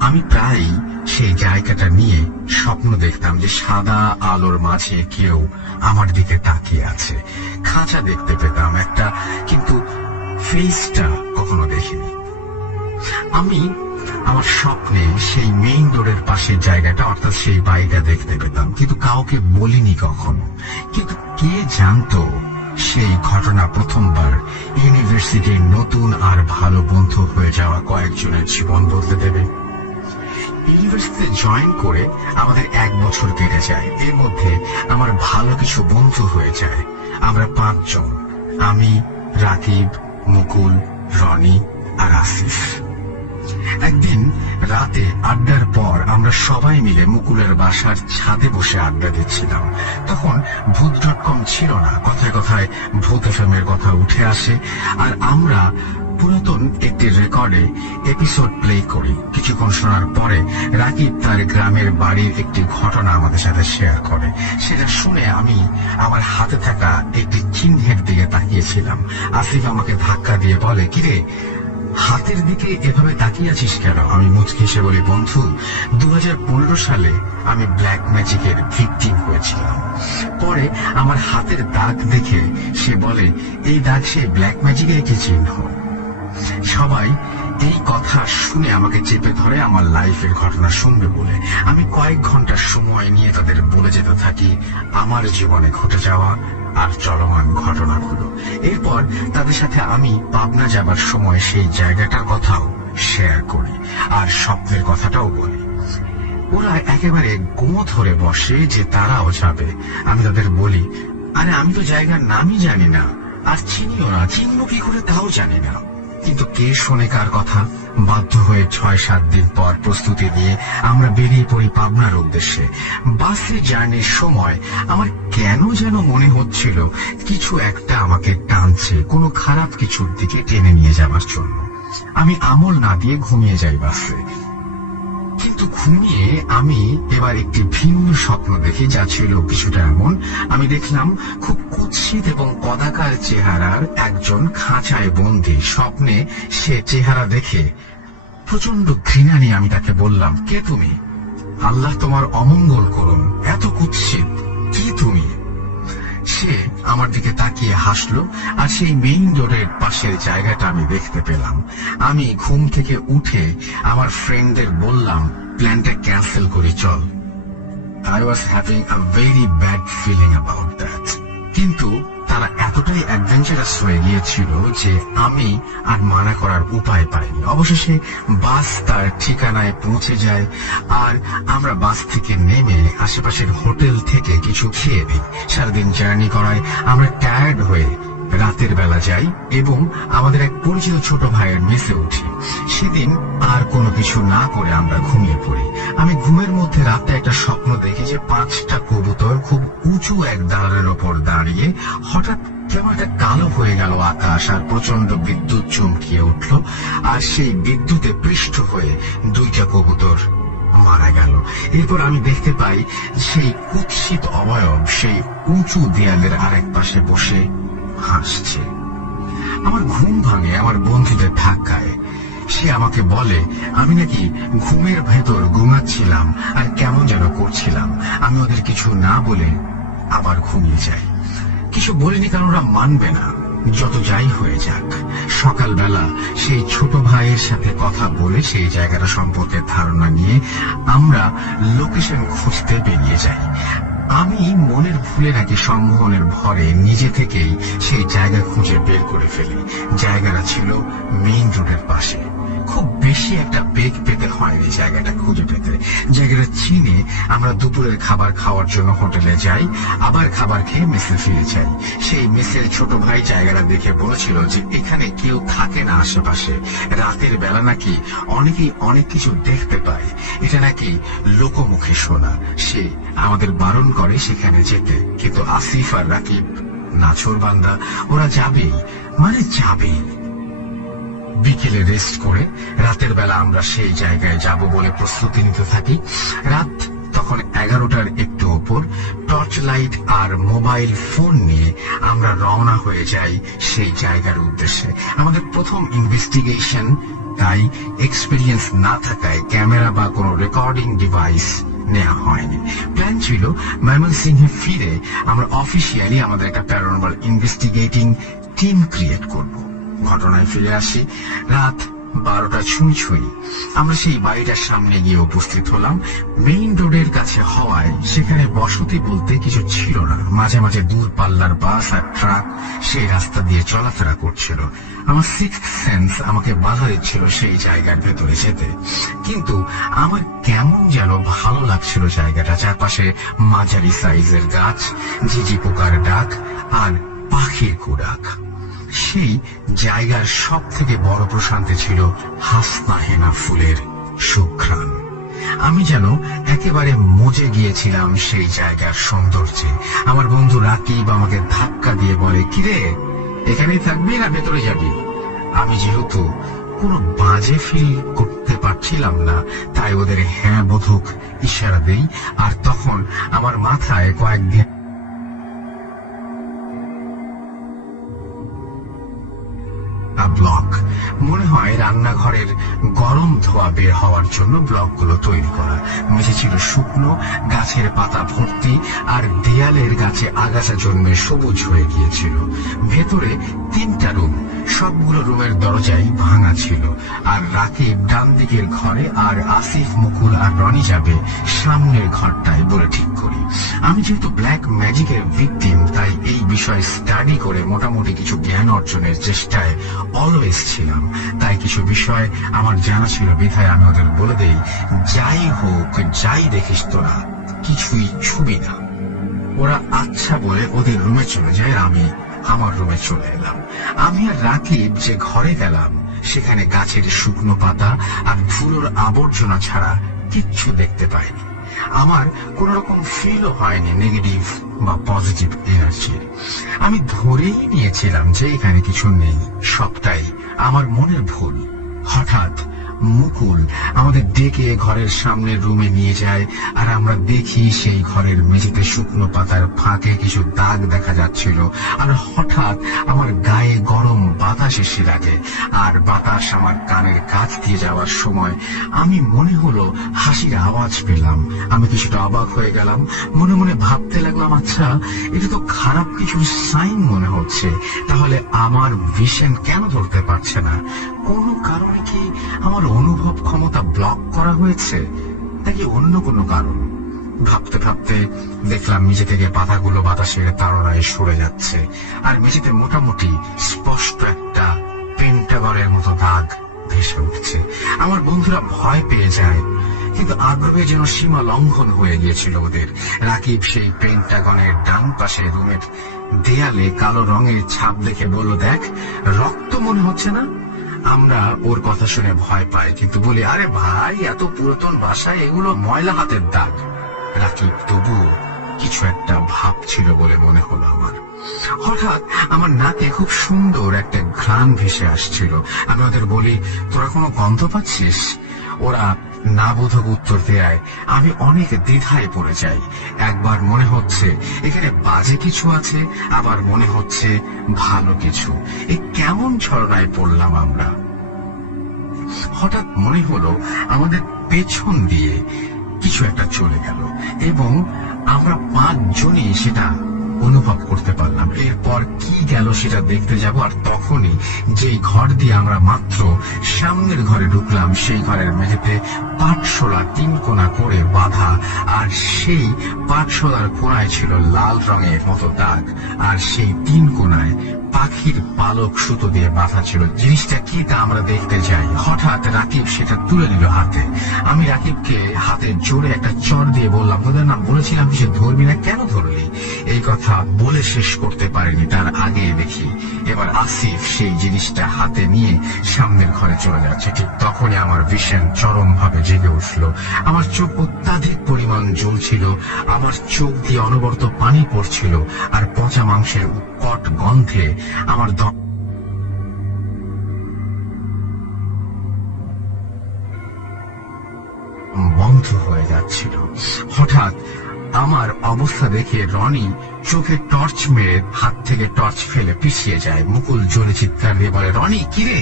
আমি প্রায়ই সেই জায়গাটা নিয়ে স্বপ্ন দেখতাম যে সাদা আলোর মাঝে কেউ আমার দিকে তাকিয়ে আছে। খাঁচা দেখতে পেতাম একটা, কিন্তু ফেসটা কখনো দেখিনি। আমি আমার স্বপ্নে সেই মেইন রোডের পাশের জায়গাটা, অর্থাৎ সেই বাড়িটা দেখতে পেতাম, কিন্তু কাউকে বলিনি কখনো। কিন্তু কে জানতো সেই ঘটনা প্রথমবার ইউনিভার্সিটির নতুন আর ভালো বন্ধু হয়ে যাওয়া কয়েকজনের জীবন বদলে দেবে। ইউনিভার্সিটিতে জয়েন করে আমাদের 1 বছর কেটে যায়। এর মধ্যে আমার ভালো কিছু বন্ধু হয়ে যায়। আমরা 5 জন, আমি, রাকিব, মুকুল, রনি আর আসিফ। একদিন রাতে আড্ডার পর আমরা সবাই মিলে মুকুলের বাসার ছাদে বসে আড্ডা দিচ্ছিলাম। তখন ভূত.com ছিল না। কথায় কথায় ভূত FM এর কথা উঠে আসে, আর আমরা পুরাতন একটি রেকর্ডে এপিসোড প্লে করি। কিছুক্ষণ শোনার পরে রাকিব তার গ্রামের বাড়ির একটি ঘটনা আমাদের সাথে শেয়ার করে। সেটা শুনে আমি আমার হাতে থাকা একটি চিহ্নের দিকে তাকিয়েছিলাম। আসিফ আমাকে ধাক্কা দিয়ে বলে, কিরে হাতের দিকে এভাবে তাকিয়ে আছিস কেন? আমি মুচকি হেসে বলি, বন্ধু 2015 সালে আমি ব্ল্যাক ম্যাজিকের ভিকটিম হয়েছিলাম। পরে আমার হাতের দাগ দেখে সে বলে, এই দাগ সেই ব্ল্যাক ম্যাজিকের একটি চিহ্ন। সবাই এই কথা শুনে আমাকে চেপে ধরে আমার লাইফের ঘটনা শুনবে বলে। আমি কয়েক ঘন্টা সময় নিয়ে তাদের বলে যেতে থাকি আমার জীবনে ঘটে যাওয়া আর চলমান ঘটনাগুলো। এরপর তাদের সাথে আমি পাবনা যাবার সময় সেই জায়গাটার কথাও শেয়ার করি আর স্বপ্নের কথাটাও বলি। ওরা একেবারে গো ধরে বসে যে তারাও যাবে। আমি তাদের বলি, আরে আমি তো জায়গার নামই জানি না, আর চিনিও না, চিনব কি করে তাও জানি না। কিন্তু কে শোনে কার কথা? বাধ্য হয়ে 6-7 দিন পর প্রস্তুতি নিয়ে আমরা বেরিয়ে পড়ি পাবনার উদ্দেশ্যে। বাসে জার্নির সময় আমার কেন যেন মনে হচ্ছিল কিছু একটা আমাকে টানছে, কোনো খারাপ কিছুর দিকে টেনে নিয়ে যাবার জন্য। আমি আমল না দিয়ে ঘুমিয়ে যাই বাসে। কিন্তু ঘুমিয়ে আমি এবার একটি ভিন্ন স্বপ্ন দেখি, যা ছিল কিছুটা এমন। আমি দেখলাম খুব কুৎসিত এবং কদাকার চেহারার একজন খাঁচায় বন্দী। স্বপ্নে সে চেহারা দেখে প্রচন্ড ঘৃণা নিয়ে আমি তাকে বললাম, কে তুমি? আল্লাহ তোমার অমঙ্গল করুন, এত কুৎসিত কি তুমি? সে আমার দিকে তাকিয়ে হাসলো, আর সেই মেইন রোডের পাশের জায়গাটা আমি দেখতে পেলাম। আমি ঘুম থেকে উঠে আমার ফ্রেন্ডদের বললাম, প্ল্যানটা ক্যান্সেল করি, চল। I was having a very bad feeling about that. কিন্তু তারা এতটাই অ্যাডভেঞ্চারাস হয়ে গিয়েছিল যে আমি আর মানা করার উপায় পাইনি। অবশেষে বাস তার ঠিকানায় পৌঁছে যায়, আর আমরা বাস থেকে নেমে আশেপাশের হোটেল থেকে কিছু খেয়ে নিই। সারাদিন জার্নি করায় আমরা টায়ার্ড হয়ে রাতের বেলা যাই এবং আমাদের এক পরিচিত ছোট ভাইয়ের মেসে উঠি। সেদিন আর কোনো কিছু না করে আমরা ঘুমিয়ে পড়ি। আমি ঘুমের মধ্যে রাতে একটা স্বপ্ন দেখি যে 5টা কবুতর খুব উঁচু এক দাঁড়ের ওপর দাঁড়িয়ে হঠাৎ কেমন একটা কালো হয়ে গেল আকাশ, আর প্রচন্ড বিদ্যুৎ চমকিয়ে উঠল, আর সেই বিদ্যুতে পৃষ্ঠ হয়ে 2টা কবুতর মারা গেল। এরপর আমি দেখতে পাই সেই কুৎসিত অবয়ব সেই উঁচু দেয়ালের আরেক পাশে বসে হাসছে। আমার ঘুম ভাঙে আমার বন্ধুদের ধাক্কায়। সে আমাকে বলে আমি নাকি ঘুমের ভেতর ঘুমাচ্ছিলাম আর কেমন যেন করছিলাম। আমি ওদের কিছু না বলে আবার ঘুমিয়ে যাই। কিছু বলিনি কারণ ওরা মানবে না। যত যাই হয়ে যাক, সকালবেলা সেই ছোট ভাইয়ের সাথে কথা বলে সেই জায়গাটা সম্পর্কে ধারণা নিয়ে আমরা লোকেশন খুঁজতে বেরিয়ে যাই। আমি মনের ভুলে নাকি সম্মোহনের ভরে নিজে থেকেই সেই জায়গা খুঁজে বের করে ফেলি। জায়গাটা ছিল মেইন রোডের পাশে। খুব বেশি একটা বেগ পেতে হয়নি জায়গাটা খুঁজে পেতে। জায়গাটা চিনে আমরা দুপুরের খাবার খাওয়ার জন্য হোটেলে যাই, আবার খাবার খেয়ে মেসে ফিরে যাই। সেই মেসের ছোট ভাই জায়গাটা দেখে বলেছিল যে এখানে কেউ থাকে না আশেপাশে, রাতের বেলা নাকি অনেকেই অনেক কিছু দেখতে পায়, এটা নাকি লোকমুখে শোনা। সে আমাদের বারণ করে সেখানে যেতে, কিন্তু আসিফ আর রাকিব নাছোড়বান্দা, ওরা যাবেই মানে যাবেই। বিকেলে রেস্ট করে রাতের বেলা আমরা সেই জায়গায় যাব বলে প্রস্তুতি নিতে থাকি। রাত তখন 11টার একটু ওপর টর্চ লাইট আর মোবাইল ফোন নিয়ে আমরা রওনা হয়ে যাই সেই জায়গার উদ্দেশ্যে। আমাদের প্রথম ইনভেস্টিগেশন, তাই এক্সপিরিয়েন্স না থাকায় ক্যামেরা বা কোনো রেকর্ডিং ডিভাইস নেওয়া হয়নি। প্ল্যান ছিল ময়মনসিংহে ফিরে আমরা অফিসিয়ালি আমাদের একটা প্যারানর্মাল ইনভেস্টিগেটিং টিম ক্রিয়েট করব। ঘটনায় ফিরে আসি, রাত 12টা ছুঁই। আমরা সেই বাড়িটার সামনে গিয়ে উপস্থিত হলাম। মেইন রোডের কাছে হওয়ায় সেখানে বসতি বলতে কিছু ছিল না। মাঝে মাঝে দূর পাল্লার বাস আর ট্রাক সেই রাস্তা দিয়ে চলাফেরা করছিল। আমার সিক্সথ সেন্স আমাকে বাধা দিচ্ছিল সেই জায়গার ভেতরে যেতে, কিন্তু আমার কেমন যেন ভালো লাগছিল জায়গাটা। চারপাশে মাঝারি সাইজের গাছ, ঝিঝি পোকার ডাক আর পাখির কুড়াক। সেই জায়গার সব থেকে বড় প্রশান্তি ছিল হাসনা হেনা ফুলের সুঘ্রাণ। আমি যেন একেবারে মজে গিয়েছিলাম সেই জায়গার সৌন্দর্যে। আমার বন্ধু রাকিব আমাকে ধাক্কা দিয়ে বলে, কিরে এখানেই থাকবি না ভেতরে যাবি? আমি যেহেতু কোনো বাজে ফিল করতে পারছিলাম না, তাই ওদের হ্যাঁ বোধক ইশারা দেই। আর তখন আমার মাথায় কয়েকদিন ব্লক, মনে হয় রান্নাঘরের গরম ধোয়া বের হওয়ার জন্য ব্লকগুলো তৈরি করা। মেঝে ছিল শুকনো, গাছের পাতা ভর্তি, আর দেয়ালের গাছে আগাছা জন্মে সবুজ হয়ে গিয়েছিল। ভেতরে 3টা রুম, সবগুলো রুমের দরজাই ভাঙা ছিল। আর রাকিব ডান দিকের ঘরে, আর আসিফ, মুকুল আর রনি যাবে সামনের ঘরটায় বলে ঠিক করি। আমি যেহেতু ব্ল্যাক ম্যাজিকের ভিকটিম, তাই এই বিষয়ে স্টাডি করে মোটামুটি কিছু জ্ঞান অর্জনের চেষ্টায় অলওয়েজ ছিলাম। তাই কিছু বিষয় আমার জানা ছিল বিধায় আমি ওদের বলে দেই, যাই হোক যাই দেখিস তোরা কিছুই ছুবি না। ওরা আচ্ছা বলে ওদের রুমে চলে যায়, আমি আমার রুমে চলে এলাম। আমি আর রাকিব যে ঘরে গেলাম সেখানে গাছের শুকনো পাতা আর ধুলোর আবর্জনা ছাড়া কিচ্ছু দেখতে পাইনি। আমার কোন রকম ফিলও হয়নি নেগেটিভ বা পজিটিভ এনার্জির। আমি ধরেই নিয়েছিলাম যে এখানে কিছু নেই, সবটাই আমার মনের ভুল। হঠাৎ মুকুল আমাদের ডেকে ঘরের সামনের রুমে নিয়ে যায়, আর আমরা দেখি সেই ঘরের মেঝেতে শুকনো পাতার ফাঁকে কিছু দাগ দেখা যাচ্ছিল। আর হঠাৎ আমার গায়ে গরম বাতাস এসে লাগে, আর বাতাস আমার কানের কাছ দিয়ে যাওয়ার সময় আমি মনে হলো হাসির আওয়াজ পেলাম। আমি কিছুটা অবাক হয়ে গেলাম, মনে মনে ভাবতে লাগলাম, আচ্ছা এটা তো খারাপ কিছু সাইন মনে হচ্ছে, তাহলে আমার ভিশন কেন ধরতে পারছে না? কোনো কারণে কি আমার অনুভব ক্ষমতা ব্লক করা হয়েছে, নাকি অন্য কোনো কারণ? ভাবতে ভাবতে দেখলাম মেঝে থেকে পাতাগুলো বাতাসের তাড়নায় সরে যাচ্ছে, আর মেঝেতে মোটামুটি স্পষ্ট একটা পেন্টাগনের মতো দাগ ভেসে উঠছে। আমার বন্ধুরা ভয় পেয়ে যায়, কিন্তু আগ্রহে যেন সীমা লঙ্ঘন হয়ে গিয়েছিল ওদের। রাকিব সেই পেন্টাগনের ডান পাশে রুমের দেয়ালে কালো রঙের ছাপ দেখে বলল, দেখ রক্ত মনে হচ্ছে না? আমরা ওর কথা শুনে ভয় পাই, কিন্তু বলি, আরে ভাই এত পুরাতন বাসায় এগুলো ময়লা হাতের দাগ। রাকিব তবুও কিছু একটা ভাব ছিল বলে মনে হলো আমার। হঠাৎ আমার নাকে খুব সুন্দর একটা ঘ্রাণ ভেসে আসছিল। আমি ওদের বলি, তোরা কোনো গন্ধ পাচ্ছিস? ওরা না বোধক উত্তর দেয়। আমি অনেক দ্বিধায় পড়ে যাই। একবার মনে হচ্ছে এখানে বাজে কিছু আছে, আবার মনে হচ্ছে ভালো কিছু। এ কেমন ছলনায় পড়লাম আমরা। হঠাৎ মনে হলো আমাদের পেছন দিয়ে কিছু একটা চলে গেল, এবং আমরা 5 জনই সেটা অনুভব করতে পারলাম। এরপর কি গেল সেটা দেখতে যাব। আর তখনই যেই ঘর দিয়ে আমরা মাত্র সামনের ঘরে ঢুকলাম, সেই ঘরের মেঝেতে পাটশোলা 3 কোণা করে বাঁধা, আর সেই পাটশোলার কোণায় ছিল লাল রঙের মতো দাগ, আর সেই 3 কোণায় পাখির পালক সুতো দিয়ে বাঁধা ছিল। জিনিসটা কি তা আমরা দেখতে যাই। হঠাৎ রাকিব সেটা তুলে নিল হাতে। আমি রাকিবকে হাতে জোরে একটা চড় দিয়ে বললাম, তোদের নাম বলেছিলাম সে ধরবি না, কেন ধরলি? এই কথা বলে শেষ করতে পারিনি, তার আগে দেখি এবার আসিফ সেই জিনিসটা হাতে নিয়ে সামনের ঘরে চলে যাচ্ছে। ঠিক তখনই আমার ভিশন চরম ভাবে জেগে উঠল। আমার চোখ অত্যাধিক পরিমাণ জ্বলছিল, আমার চোখ দিয়ে অনবরত পানি পড়ছিল, আর পচা মাংসের উৎকট গন্ধে আমার দম বন্ধ বন্ধ হয়ে যাচ্ছিল। হঠাৎ আমার অবস্থা দেখে রনি চোখে টর্চ মেরে হাত থেকে টর্চ ফেলে পিছিয়ে যায়। মুকুল জোরে চিৎকার দিয়ে বলে, রনি কিরে,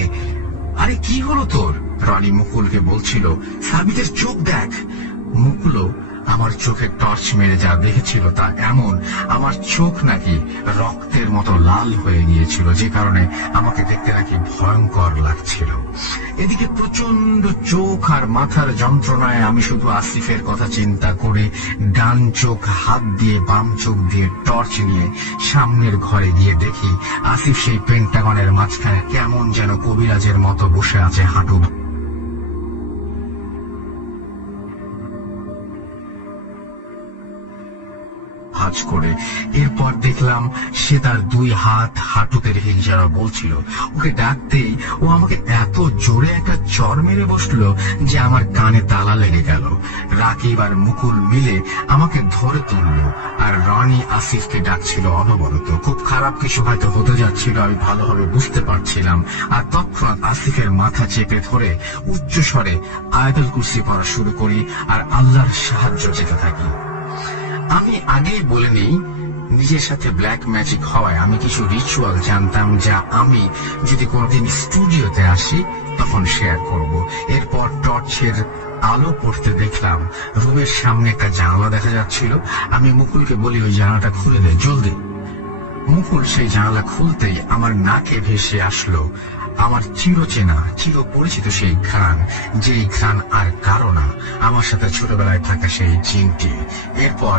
আরে কি হলো তোর? রনি মুকুলকে বলছিল, সাবিতের চোখ দেখ। মুকুলও আমার চোখে টর্চ মেরে যা দেখেছিল তা এমন, আমার চোখ নাকি রক্তের মতো লাল হয়ে গিয়েছিল, যে কারণে আমাকে দেখতে নাকি ভয়ঙ্কর লাগছিল। এদিকে প্রচন্ড চোখ আর মাথার যন্ত্রণায় আমি শুধু আসিফের কথা চিন্তা করে ডান চোখ হাত দিয়ে বাম চোখ দিয়ে টর্চ নিয়ে সামনের ঘরে গিয়ে দেখি আসিফ সেই পেন্টাগনের মাঝখানে কেমন যেন কবিরাজের মতো বসে আছে, হাঁটু ভাঁজ করে। এরপর দেখলাম সে তার দুই হাত হাঁটুতে রেখে যেন বলছিল। ওকে ডাকতেই ও আমাকে এত জোরে একটা চর মেরে বসলো যে আমার কানে তালা লেগে গেল। রাকিব আর মুকুল মিলে আমাকে ধরে তুললো, আর রনি আসিফকে ডাকছিল অনবরত। খুব খারাপ কিছু হয়তো হতে যাচ্ছিল, আমি ভালোভাবে বুঝতে পারছিলাম। আর তৎক্ষণাৎ আসিফের মাথা চেপে ধরে উচ্চ স্বরে আয়াতুল কুরসি পড়া শুরু করি আর আল্লাহর সাহায্য যেতে থাকি। আমি আগেই বলে নেই, নিজের সাথে ব্ল্যাক ম্যাজিক হওয়ায় আমি কিছু রিচুয়াল জানতাম, যা আমি যদি কোনোদিন স্টুডিওতে আসি তখন শেয়ার করব। এরপর টর্চের আলো পড়তে দেখলাম রুমের সামনে একটা জানালা দেখা যাচ্ছিল। আমি মুকুলকে বলি, ওই জানালাটা খুলে দে জলদি। মুকুল সেই জানালা খুলতেই আমার নাকে ভেসে আসলো আমার চিরচেনা চির পরিচিত সেই ঘ্রাণ, যেই ঘ্রাণ আর কারো না, আমার সাথে ছোটবেলায় থাকা সেই জিনটি। এরপর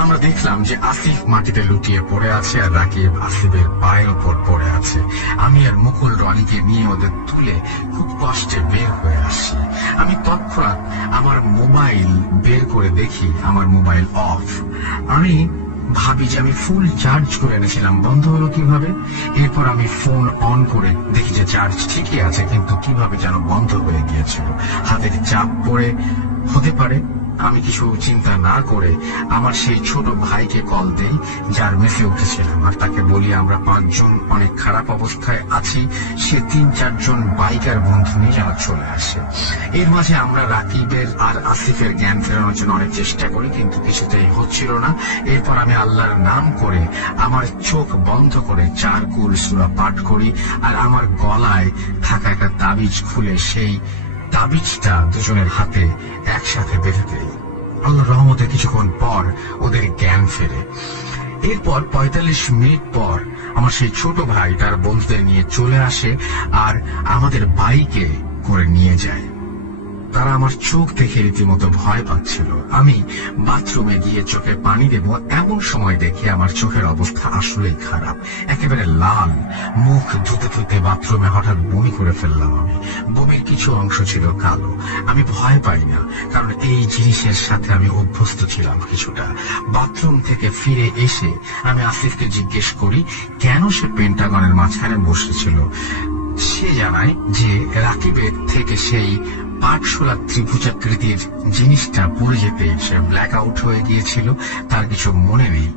আমরা দেখলাম যে আসিফ মাটিতে লুটিয়ে পড়ে আছে আর রাকিব আসিফের পায়ের উপর পড়ে আছে। আমি আর মুকুল রনিকে নিয়ে ওদের তুলে খুব কষ্টে বের হয়ে আসি। আমি তৎক্ষণাৎ আমার মোবাইল বের করে দেখি আমার মোবাইল অফ। আমি ভাবি যে আমি ফুল চার্জ করে এনেছিলাম, বন্ধ হলো কিভাবে? এরপর আমি ফোন অন করে দেখি যে চার্জ ঠিকই আছে, কিন্তু কিভাবে যেন বন্ধ হয়ে গিয়েছিল। হাতের চাপ পড়ে হতে পারে। আমি কিছু চিন্তা না করে আমার সেই ছোট ভাইকে কল দেই, যার মেসে উঠেছিলাম, আর তাকে বলি আমরা 5 জন অনেক খারাপ অবস্থায় আছি, সে 3-4 জন বাইকার বন্ধু নিয়ে যেন চলে আসে। এর মাঝে আমরা রাকিবের আর আসিফের জ্ঞান ফেরানোর জন্য অনেক চেষ্টা করি, কিন্তু কিছুতেই হচ্ছিল না। এরপর আমি আল্লাহর নাম করে আমার চোখ বন্ধ করে 4 কুল সূরা পাঠ করি, আর আমার গলায় থাকা একটা তাবিজ খুলে সেই তাবিজটা দুজনের হাতে একসাথে বেঁধে দেই। আল্লাহর রহমতে কিছুক্ষণ পর ওদের জ্ঞান ফেরে। এরপর 45 মিনিট পর আমার সেই ছোট ভাই তার বন্ধুদের নিয়ে চলে আসে আর আমাদের বাইকে করে নিয়ে যায়। তারা আমার চোখ দেখে রীতিমতো ভয় পাচ্ছিল। আমি বাথরুমে গিয়ে চোখে পানি দেব, এমন সময় দেখে আমার চোখের অবস্থা আসলেই খারাপ, একেবারে লাল। মুখ ধুতে ধুতে বাথরুমে হঠাৎ বমি করে ফেললাম। আমি বমির কিছু অংশ ছিল কালো। আমি ভয় পাই না, কারণ এই জিনিসের সাথে আমি অভ্যস্ত ছিলাম কিছুটা। বাথরুম থেকে ফিরে এসে আমি আসিফকে জিজ্ঞেস করি কেন সে পেন্টাগনের মাঝখানে বসেছিল। সে জানায় যে রাকিবের থেকে সেই পাঠশোলা ত্রিভুজাকৃতির জিনিসটা পড়ে যেতে সে ব্ল্যাক আউট হয়ে গিয়েছিল, তার কিছু মনে নেই।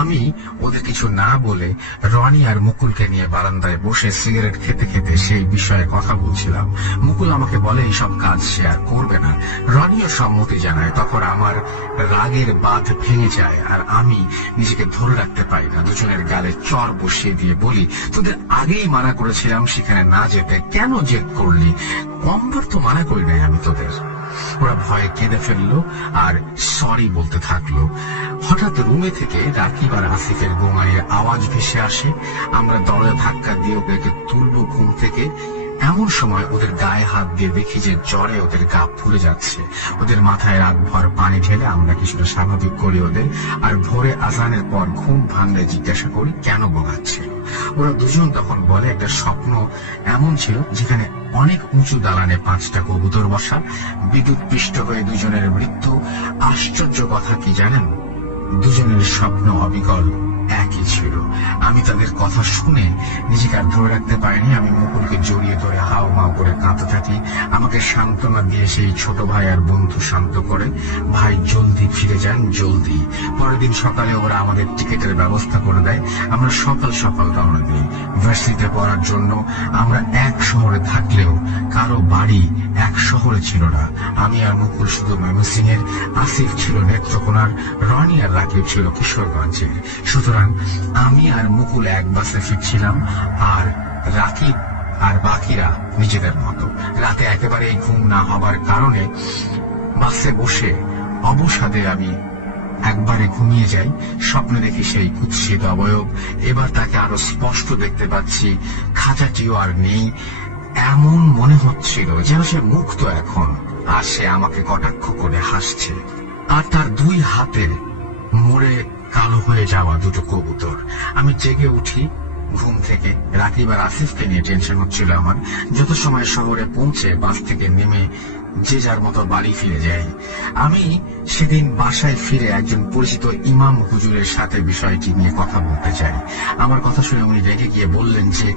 আমি ওদের কিছু না বলে রনি আর মুকুলকে নিয়ে বারান্দায় বসে সিগারেট খেতে খেতে সেই বিষয়ে কথা বলছিলাম। মুকুল আমাকে বলে এইসব কাজ সে আর করবে না। রনিও সম্মতি জানায়। তখন আমার রাগের বাঁধ ভেঙে যায় আর আমি নিজেকে ধরে রাখতে পারি না। দুজনের গালে চর বসিয়ে দিয়ে বলি, তোদের আগেই মানা করেছিলাম সেখানে না যেতে, কেন জেদ করলি? কমবার তো মানা করি নাই আমি তোদের। ওরা ভয়ে কেঁদে ফেললো আর সরি বলতে থাকলো। হঠাৎ রুমে থেকে রাকিব আর আসিফের গোঙানির আওয়াজ ভেসে আসে। আমরা দরজা ধাক্কা দিয়ে ওদেরকে তুলবো ঘুম থেকে, এমন সময় ওদের গায়ে হাত দিয়ে দেখি যে জ্বরে ওদের গা ফুলে যাচ্ছে। ওদের মাথায় রাত ভর পানি ঢেলে আমরা কিছুটা স্বাভাবিক করি ওদের, আর ভোরে আজানের পর ঘুম ভাঙলে জিজ্ঞাসা করি কেন বোগাচ্ছিল। ওরা দুজন তখন বলে একটা স্বপ্ন এমন ছিল যেখানে অনেক উঁচু দালানে 5টা কবুতর বসা, বিদ্যুৎ পৃষ্ঠ হয়ে দুজনের মৃত্যু। আশ্চর্য কথা কি জানেন, দুজনের স্বপ্ন অবিকল একই ছিল। আমি তাদের কথা শুনে নিজেকে আর ধরে রাখতে পারিনি। আমি মুকুলকে জড়িয়ে ধরে হাও মাও করে কাঁদতে থাকি। আমাকে সান্ত্বনা দিয়ে সেই ছোট ভাই আর বন্ধু শান্ত করে, ভাই জলদি ফিরে যান, জলদি। পরের দিন সকালে ওরা আমাদের টিকিটের ব্যবস্থা করে দেয়। আমরা সকাল সকাল রওনা দিই ভার্সিটিতে পড়ার জন্য। আমরা এক শহরে থাকলেও কারো বাড়ি এক শহরে ছিল না। আমি আর মুকুল শুধু ময়মনসিংহের, আসিফ ছিল নেত্রকোনার, রনি আর রাকিব ছিল কিশোরগঞ্জের। সুতরাং আমি আর মুকুল এক বাসে ফিরছিলাম, আর রাকিব আর বাকিরা নিজেদের মতো। রাতে একেবারে ঘুম না হবার কারণে বাসে বসে অবসাদে আমি একবারে ঘুমিয়ে যাই। স্বপ্নে দেখি সেই কুৎসিত অবয়ব। এবার তাকে আরো স্পষ্ট দেখতে পাচ্ছি। খাঁচাটিও আর নেই। এমন মনে হচ্ছিল যেন সে মুক্ত এখন, আর সে আমাকে কটাক্ষ করে হাসছে। আর তার দুই হাতের মোড়ে কালো হয়ে যাওয়া দুটো কবুতর। আমি জেগে উঠি ঘুম থেকে। রাকিব আর আসিফকে নিয়ে টেনশন হচ্ছিল আমার। যত সময় শহরে পৌঁছে বাস থেকে নেমে যে যার মতো বাড়ি ফিরে যাই। আমি সেদিন বাসায় ফিরে একজন পরিচিত ইমাম হুজুরের সাথে বিষয়টি নিয়ে কথা বলতে চাই। আমার কথা শুনে উনি রেগে গিয়ে বললেন যে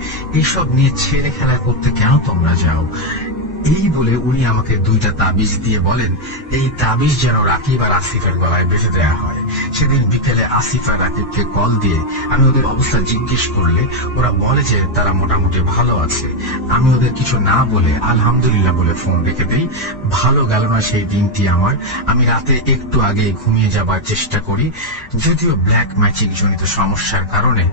এসব নিয়ে ছেলে খেলা করতে কেন তোমরা যাও। এই বলে উনি আমাকে দুইটা তাবিজ দিয়ে বলেন এই তাবিজ যেন রাকিব আর আসিফের গলায় বেঁধে দেওয়া হয়। সেদিন বিকেলে আসিফ আর রাকিবকে কল দিয়ে আমি ওদের অবস্থা জিজ্ঞেস করলে ওরা বলে যে তারা মোটামুটি ভালো আছে। আমি ওদের কিছু না বলে আলহামদুলিল্লাহ বলে ফোন রেখে দিই। ভালো গেল না সেই দিনটি আমার। আমি রাতে একটু আগে ঘুমিয়ে যাবার চেষ্টা করি, যদিও ব্ল্যাক ম্যাজিক জনিত সমস্যার কারণে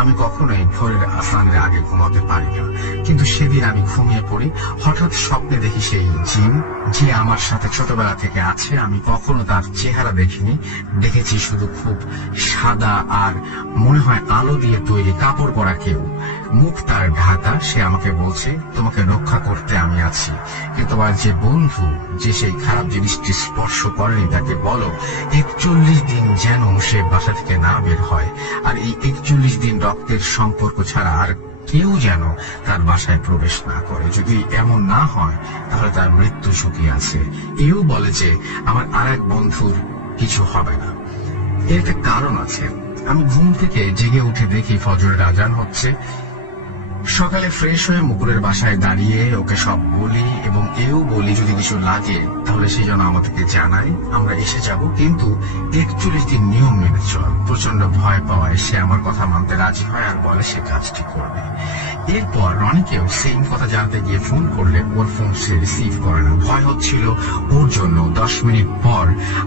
আমি কখনোই ভোরের আসানের আগে ঘুমাতে পারি না। কিন্তু সেদিন আমি ঘুমিয়ে পড়ি। হঠাৎ স্বপ্নে দেখি সেই জিন, যে আমার সাথে ছোটবেলা থেকে আছে। আমি কখনো তার চেহারা দেখিনি, দেখেছি শুধু খুব সাদা আর মনে হয় আলো দিয়ে তৈরি কাপড় পরা কেউ, মুখ তার ঢাকা। সে আমাকে বলছে তোমাকে রক্ষা করতে আমি আছি, কিন্তু তোমার যে বন্ধু যে সেই খারাপ জিনিসটি স্পর্শ করেনি তাকে বলো 41 দিন যেন সে বাসা থেকে না বের হয়, আর এই 41 দিন রক্তের সম্পর্ক ছাড়া আর কেউ যেন তার বাসায় প্রবেশ না করে। যদি এমন না হয় তাহলে তার মৃত্যু ঝুঁকি আছে। এও বলে যে আমার আর এক বন্ধুর কিছু হবে না। এর একটা কারণ আছে। আমি ঘুম থেকে জেগে উঠে দেখি ফজরের আজান হচ্ছে। সকালে ফ্রেশ হয়ে মুকুলের বাসায় দাঁড়িয়ে ওকে সব বলি এবং এও বলি যদি কিছু লাগে তাহলে সেই জন্য আমাদেরকে জানাই, আমরা এসে যাব, কিন্তু 41 দিন নিয়ম মেনে চল। প্রচন্ড ভয় পাওয়ায় সে আমার কথা মানতে রাজি হয় আর বলে সে কাজটি করবে। এরপর রনিকেও সেম কথা জানতে গিয়ে ফোন করলে ওর ফোন সে রিসিভ করে না। ভয় হচ্ছিল ওর জন্য। 10 মিনিট পর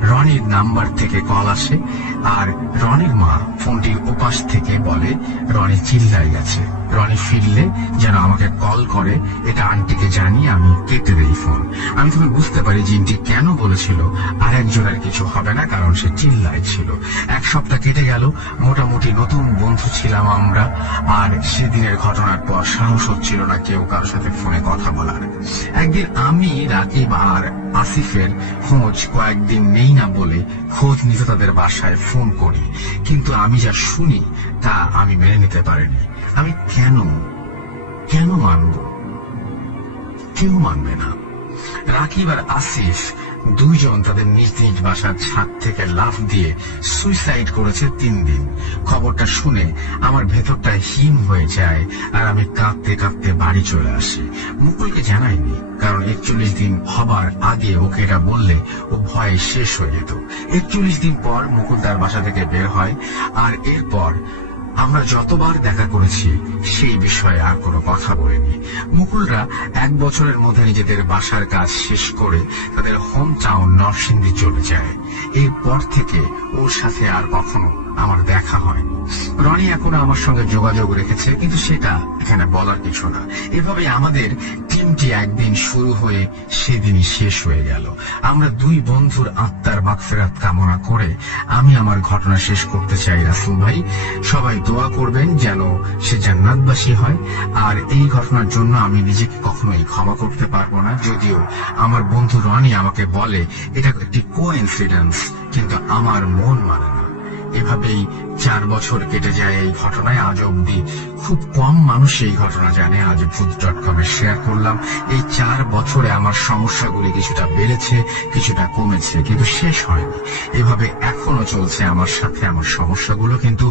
রনির নাম্বার থেকে কল আসে, আর রনির মা ফোনটির ওপাশ থেকে বলে রনি চিল্লাই গেছে। রনি ফিরলে যেন আমাকে কল করে, এটা আন্টিকে জানিয়ে আমি কেটে দেই ফোন। আমি তখন বুঝতে পারি জিনটি কেন বলেছিল আর একজনের কিছু হবে না, কারণ সে চিল্লাই ছিল। এক সপ্তাহ কেটে গেল। মোটামুটি নতুন বন্ধু ছিলাম আমরা, আর সেদিনের ঘটনার পর সাহস হচ্ছিল না কেউ কারোর সাথে ফোনে কথা বলার। একদিন আমি রাকিব আর আসিফের খোঁজ কয়েকদিন নেই না বলে খোঁজ নিতে তাদের বাসায় ফোন করি, কিন্তু আমি যা শুনি তা আমি মেনে নিতে পারিনি। আমি কেন মানব? কেউ মানবে না। রাকিব আর আসিফ দুইজন তাদের নিজ নিজ বাসার ছাদ থেকে লাফ দিয়ে সুইসাইড করেছে 3 দিন। খবরটা শুনে আমার ভেতরটা হিম হয়ে যায়, আর আমি কাঁদতে কাঁদতে বাড়ি চলে আসি। মুকুলকে জানাইনি, কারণ 41 দিন হবার আগে ওকে এটা বললে ও ভয়ে শেষ হয়ে যেত। 41 দিন পর মুকুল তার বাসা থেকে বের হয়, আর এরপর আমরা যতবার দেখা করেছি সেই বিষয়ে আর কোনো কথা বলিনি। মুকুলরা 1 বছরের মধ্যে নিজেদের বাসার কাজ শেষ করে তাদের হোম টাউন নরসিংদী চলে যায়। এরপর থেকে ওর সাথে আর কখনো আমার দেখা হয়নি। রনি এখনো আমার সঙ্গে যোগাযোগ রেখেছে, কিন্তু সেটা এখানে বলার কিছু না। এভাবে আমাদের টিমটি একদিন শুরু হয়ে সেদিনই শেষ হয়ে গেল। আমরা দুই বন্ধুর আত্মার মাগফিরাত কামনা করে আমি আমার ঘটনা শেষ করতে চাই। রাসূল ভাই, সবাই দোয়া করবেন যেন সে জান্নাতবাসী হয়। আর এই ঘটনার জন্য আমি নিজেকে কখনোই ক্ষমা করতে পারবো না, যদিও আমার বন্ধু রনি আমাকে বলে এটা একটি কোইন্সিডেন্স, কিন্তু আমার মন মানে না। এভাবেই 4 বছর কেটে যায় এই ঘটনায়। আজ অব্দি খুব কম মানুষ এই ঘটনা জানে। আজ ভূত.com-এ শেয়ার করলাম। এই 4 বছরে আমার সমস্যাগুলি কিছুটা বেড়েছে, কিছুটা কমেছে, কিন্তু শেষ হয়নি। এভাবে এখনো চলছে আমার সাথে আমার সমস্যাগুলো। কিন্তু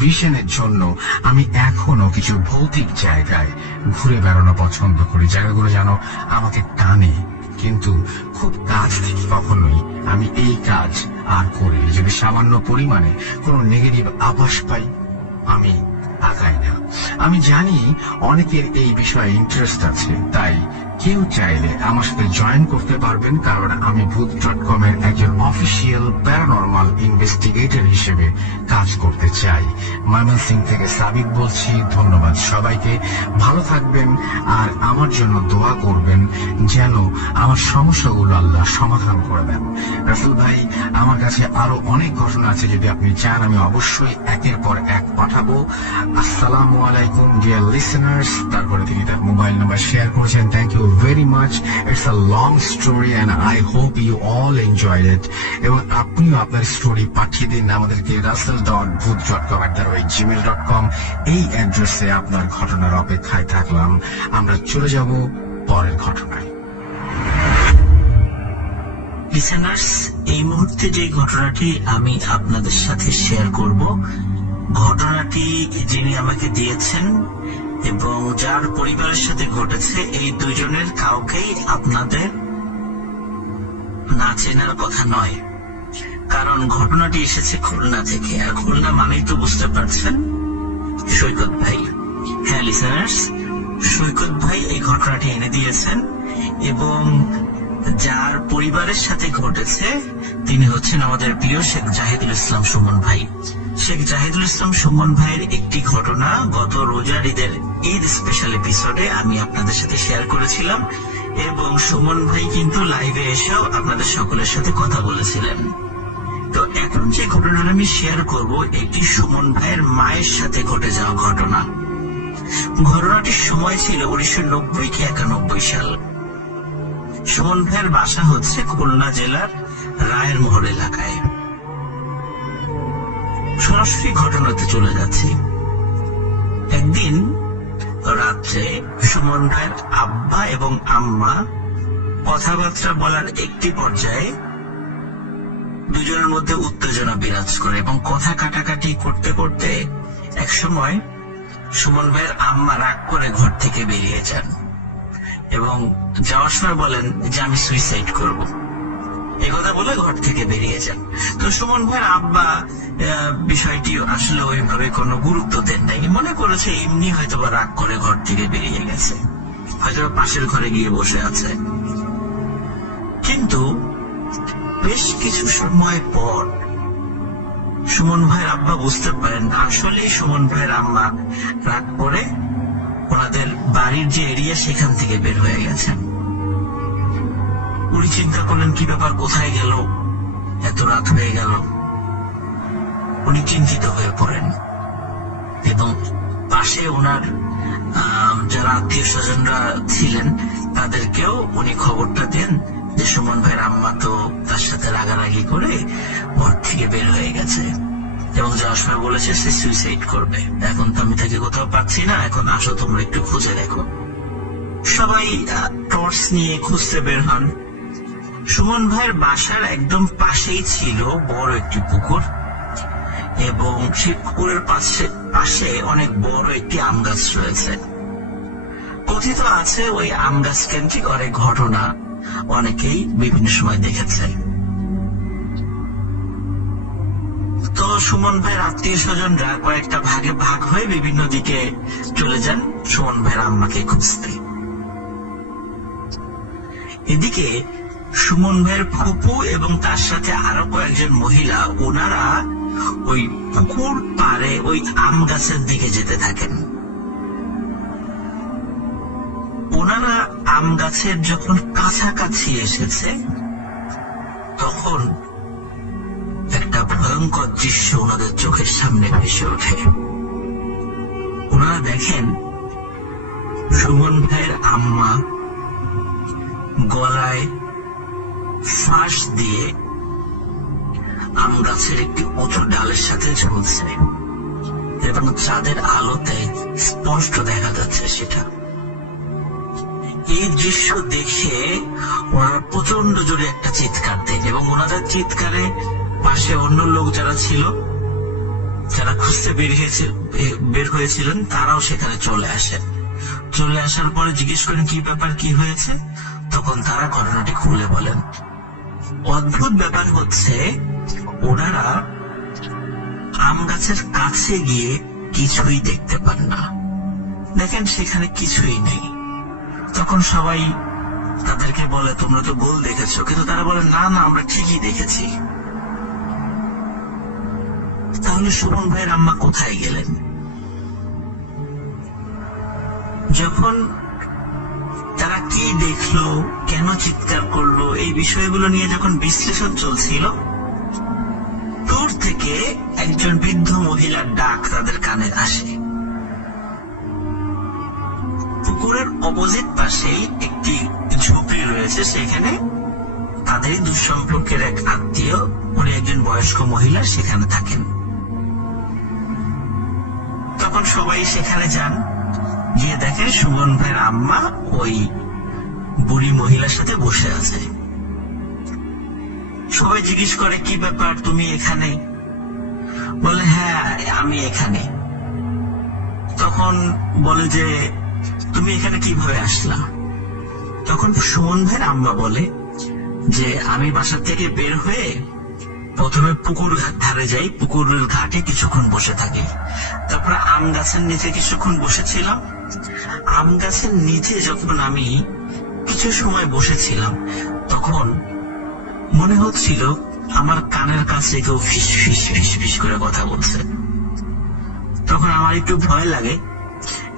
ভিশনের জন্য আমি এখনো কিছু ভৌতিক জায়গায় ঘুরে বেড়ানো পছন্দ করি, জায়গাগুলো যেন আমাকে টানে। কিন্তু খুব কাছ থেকে কখনোই আমি এই কাজ আর করি। যদি সামান্য পরিমাণে কোনো নেগেটিভ আভাস পাই, আমি আগাই না। আমি জানি অনেকের এই বিষয়ে ইন্টারেস্ট আছে, তাই কেউ চাইলে আমার সাথে জয়েন করতে পারবেন, কারণ আমি ভূত.com-এর একজন অফিসিয়াল প্যারানরমাল ইনভেস্টিগেটর হিসেবে কাজ করতে চাই। ময়মনসিংহ থেকে সাবিক বলছি। ধন্যবাদ সবাইকে, ভালো থাকবেন আর আমার জন্য দোয়া করবেন যেন আমার সমস্যাগুলো আল্লাহ সমাধান করে দেন। রাসেল ভাই, আমার কাছে আরো অনেক ঘটনা আছে, যদি আপনি চান আমি অবশ্যই একের পর এক পাঠাবো। আসসালামু আলাইকুম ডিয়ার লিসেনার্স। তারপরে তিনি তার মোবাইল নাম্বার শেয়ার করেছেন। Thank you very much. It's a long story and I hope you all enjoyed it. এবং আপনিও আপনার স্টোরি পাঠিয়ে দিন আমাদেরকে russell.booth.com@gmail.com এই অ্যাড্রেসে। আপনার ঘটনার অপেক্ষায় থাকলাম। আমরা চলে যাব পরের ঘটনায়। লিসেনার্স, এই মুহূর্তে যে ঘটনাটি আমি আপনাদের সাথে শেয়ার করব, ঘটনাটি যিনি আমাকে দিয়েছেন এবং যার পরিবারের সাথে ঘটেছে, এই দুজনের কাউকেই আপনাদের না চেনার কথা নয়, কারণ ঘটনাটি এসেছে খুলনা থেকে। আর খুলনা মানেই তো বুঝতে পারছেন সৈকত ভাই। হ্যাঁ লিসেনার্স, সৈকত ভাই এই ঘটনাটি এনে দিয়েছেন এবং যার পরিবারের সাথে ঘটেছে তিনি হচ্ছেন আমাদের প্রিয় শেখ জাহিদুল ইসলাম সুমন ভাই। শেখ জাহিদুল ইসলাম সুমন ভাইয়ের একটি ঘটনা গত রোজার ঈদের ঈদ স্পেশাল এপিসোডে আমি আপনাদের সাথে শেয়ার করেছিলাম এবং সুমন ভাই কিন্তু লাইভে এসেও আপনাদের সকলের সাথে কথা বলেছিলেন। তো এখন যে ঘটনাটা আমি শেয়ার করব, একটি সুমন ভাইয়ের মায়ের সাথে ঘটে যাওয়া ঘটনা। ঘটনাটির সময় ছিল 1990 কি 91 সাল। সুমন ভাইয়ের বাসা হচ্ছে খুলনা জেলার রায়ের মোহর এলাকায়। সরাসরি ঘটনাতে চলে যাচ্ছি। একদিন রাত্রে সুমন ভাইয়ের আব্বা এবং আম্মা কথাবার্তা বলার একটি পর্যায়ে দুজনের মধ্যে উত্তেজনা বিরাজ করে এবং কথা কাটাকাটি করতে করতে এক সময় সুমন ভাইয়ের আম্মা রাগ করে ঘর থেকে বেরিয়ে যান এবং যাওয়ার সময় বলেন যে আমি সুইসাইড করব। এই কথা বলে ঘর থেকে বেরিয়ে যান। তো সুমন ভাইয়ের আব্বা বিষয়টি আসলে ওইভাবে কোনো গুরুত্ব দেন নাই, মনে করেছে এমনি হয়তো বা রাগ করে ঘর থেকে বেরিয়ে গেছে, হয়তো পাশের ঘরে গিয়ে বসে আছে। কিন্তু বেশ কিছু সময় পর সুমন ভাইয়ের আব্বা বুঝতে পারেন আসলে সুমন ভাইয়ের আম্মা রাগ করে ওনাদের বাড়ির যে এরিয়া সেখান থেকে বের হয়ে গেছেন। উনি চিন্তা করলেন কি ব্যাপার, কোথায় গেল, এত রাত হয়ে গেল। উনি চিন্তিত হয়ে পড়েন এবং পাশে ওনার যারা আত্মীয় স্বজনরা ছিলেন তাদেরকেও উনি খবরটা দেন যে সুমন ভাইয়ের আম্মা তো তার সাথে রাগারাগি করে ঘর থেকে বের হয়ে গেছে এবং যাওয়ার সময় বলেছে সে সুইসাইড করবে। এখন তো আমি তাকে কোথাও পাচ্ছি না, এখন আসো তোমরা একটু খুঁজে দেখো। সবাই টর্চ নিয়ে খুঁজতে বের হন। সুমন ভাইয়ের বাসার একদম পাশেই ছিল বড় একটি পুকুর এবং সেই পুকুরের পাশে অনেক বড় একটি আম গাছ রয়েছে। কথিত আছে ওই আম গাছ কেন্দ্রিক অনেক ঘটনা অনেকেই বিভিন্ন সময় দেখেছে। তো সুমন ভাইয়ের আত্মীয় স্বজনরা কয়েকটা ভাগে ভাগ হয়ে বিভিন্ন দিকে চলে যান সুমন ভাইয়ের আম্মাকে খুঁজতে। এদিকে সুমন ভাইয়ের ফুপু এবং তার সাথে আরো কয়েকজন মহিলা ওনারা ওই পুকুর পাড়ে ওই আম গাছের দিকে যেতে থাকেন। ওনারা আম গাছের যখন কাছাকাছি এসেছে তখন একটা ভয়ঙ্কর দৃশ্য ওনাদের চোখের সামনে ভেসে ওঠে। ওনারা দেখেন সুমন ভাইয়ের আম্মা গলায় ফাঁস দিয়ে আম গাছের একটি উঁচু ডালের সাথে ঝুলছে এবং চাঁদের আলোতে স্পষ্ট দেখা যাচ্ছে সেটা। এই দৃশ্য দেখে ওনারা প্রচন্ড জোরে একটা চিৎকার দেন এবং ওনাদের চিৎকারে পাশে অন্য লোক যারা ছিল, যারা খুঁজতে বের হয়েছিলেন, তারাও সেখানে চলে আসেন। চলে আসার পরে জিজ্ঞেস করেন কি ব্যাপার, কি হয়েছে। তখন তারা ঘটনাটি খুলে বলেন। অদ্ভুত ব্যাপার হচ্ছে, ওনারা আম গাছের কাছে গিয়ে কিছুই দেখতে পান না। দেখেন সেখানে কিছুই নেই। তখন সবাই তাদেরকে বলে তোমরা তো ভুল দেখেছো, কিন্তু তারা বলে না না, আমরা ঠিকই দেখেছি। তাহলে সুমন ভাইয়ের আম্মা কোথায় গেলেন? যখন তারা কি দেখলো, কেন চিৎকার করলো, এই বিষয়গুলো নিয়ে যখন বিশ্লেষণ চলছিল, দূর থেকে একজন বৃদ্ধ মহিলার ডাক তাদের কানে আসে। পুকুরের অপোজিট পাশেই একটি ঝুপড়ি রয়েছে, সেখানে তাদের দুঃসম্পর্কের এক আত্মীয়, উনি একজন বয়স্ক মহিলা, সেখানে থাকেন। তখন সবাই সেখানে যান, গিয়ে দেখে সুমন ভাইয়ের আম্মা ওই বুড়ি মহিলার সাথে বসে আছে। সবাই জিজ্ঞেস করে কি ব্যাপার, তুমি এখানে? বলে হ্যাঁ আমি এখানে। তখন বলে যে তুমি এখানে কিভাবে আসলা? তখন সুমন ভাইয়ের আম্মা বলে যে আমি বাসা থেকে বের হয়ে প্রথমে পুকুর ধারে যাই, পুকুরের ঘাটে কিছুক্ষণ বসে থাকি, তারপরে আম গাছের নিচে কিছুক্ষণ বসেছিলাম। আম গাছের নিচে যখন আমি কিছু সময় বসেছিলাম, তখন মনে হচ্ছিল আমার কানের কাছে কেউ ফিস ফিস ফিস ফিস করে কথা বলছে। তখন আমার একটু ভয় লাগে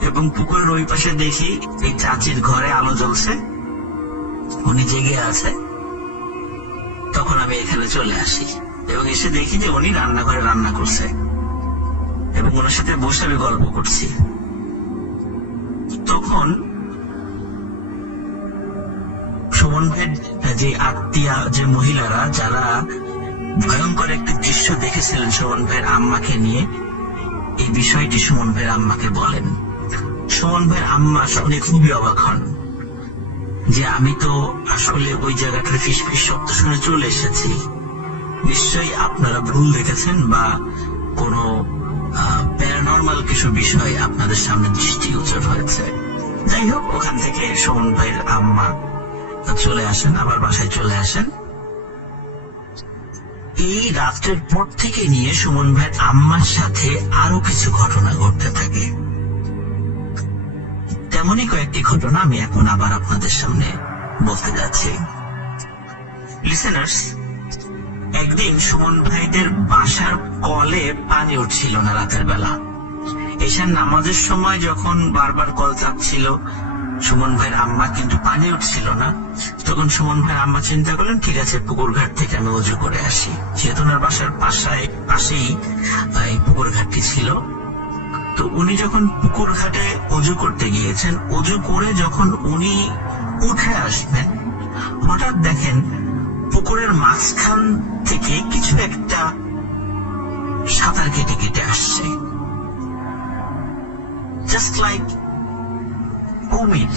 এবং পুকুরের ওই পাশে দেখি এই চাচির ঘরে আলো জ্বলছে, উনি জেগে আছে। তখন আমি এখানে চলে আসি এবং এসে দেখি যে উনি রান্নাঘরে রান্না করছে এবং ওনার সাথে বসে আমি গল্প করছি। তখন সুমন ভাইয়ের যে আত্মীয়া, যে মহিলারা, যারা ভয়ঙ্কর একটি দৃশ্য দেখেছিলেন সুমন ভাইয়ের আম্মাকে নিয়ে, এই বিষয়টি সুমন ভাইয়ের আম্মাকে বলেন। সুমন ভাইয়ের আম্মা শুনে খুবই অবাক হন যে আমি তো আসলে ওই জায়গাটার ফিস ফিস শব্দ শুনে চলে এসেছি, নিশ্চয়ই আপনারা ভুল দেখেছেন বা কোনো প্যারানর্মাল কিছু বিষয় আপনাদের সামনে দৃষ্টিগোচর হয়েছে। যাই হোক, ওখান থেকে সুমন ভাইয়ের আম্মা চলে আসেন, আবার বাসায় চলে আসেন। এই রাত্রের পর থেকে নিয়ে সুমন ভাইয়ের আম্মার সাথে আরো কিছু ঘটনা ঘটতে থাকে। তেমনই কয়েকটি ঘটনা আমি এখন আবার আপনাদের সামনে বলতে যাচ্ছি। লিসেনার্স, একদিন সুমন ভাইদের বাসার কলে পানি উঠছিল না রাতের বেলা। এশার নামাজের সময় যখন বারবার কল চাপছিল সুমন ভাইয়ের আম্মা, কিন্তু পানি উঠছিল না, তখন সুমন ভাইয়ের আম্মা চিন্তা করলেন ঠিক আছে পুকুর ঘাট থেকে আমি অজু করে আসি। যেহেতু ওনার বাসার পাশেই এই পুকুর ঘাটটি ছিল, তো উনি যখন পুকুর ঘাটে অজু করতে গিয়েছেন, অজু করে যখন উনি উঠে আসবেন, হঠাৎ দেখেন পুকুরের মাঝখান থেকে কিছু একটা সাঁতার কেটে কেটে আসছে, জাস্ট লাইক কুমির।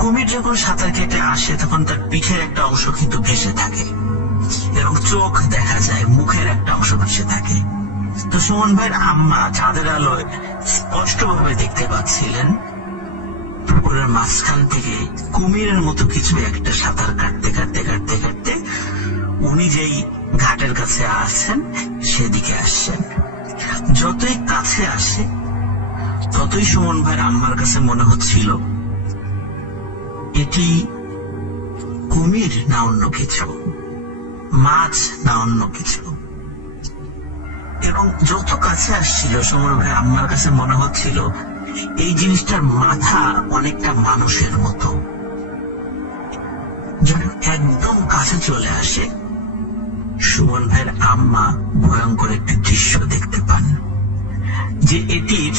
কুমির যখন সাঁতার কেটে আসে তখন তার পিঠের একটা অংশ কিন্তু ভেসে থাকে এবং চোখ দেখা যায়, মুখের একটা অংশ ভেসে থাকে। তো সুমন ভাইয়ের আম্মা চাঁদের আলোয় স্পষ্ট ভাবে দেখতে পাচ্ছিলেন পুকুরের মাঝখান থেকে কুমিরের মতো কিছু একটা সাঁতার কাটতে কাটতে কাটতে কাটতে উনি যেই ঘাটের কাছে আসছেন সেদিকে আসছেন। যতই কাছে আসে ততই সুমন ভাইয়ের আম্মার কাছে মনে হচ্ছিল এটি কুমির না অন্য কিছু, মাছ না অন্য কিছু। এবং যত কাছে আসছিল সুমন ভাইয়ের আম্মার কাছে মনে হচ্ছিল এই জিনিসটার মাথা অনেকটা মানুষের মতো। যখন একদম কাছে চলে আসে, সুমন ভাইয়ের আম্মা ভয়ঙ্কর একটি দৃশ্য দেখতে পান যে এটির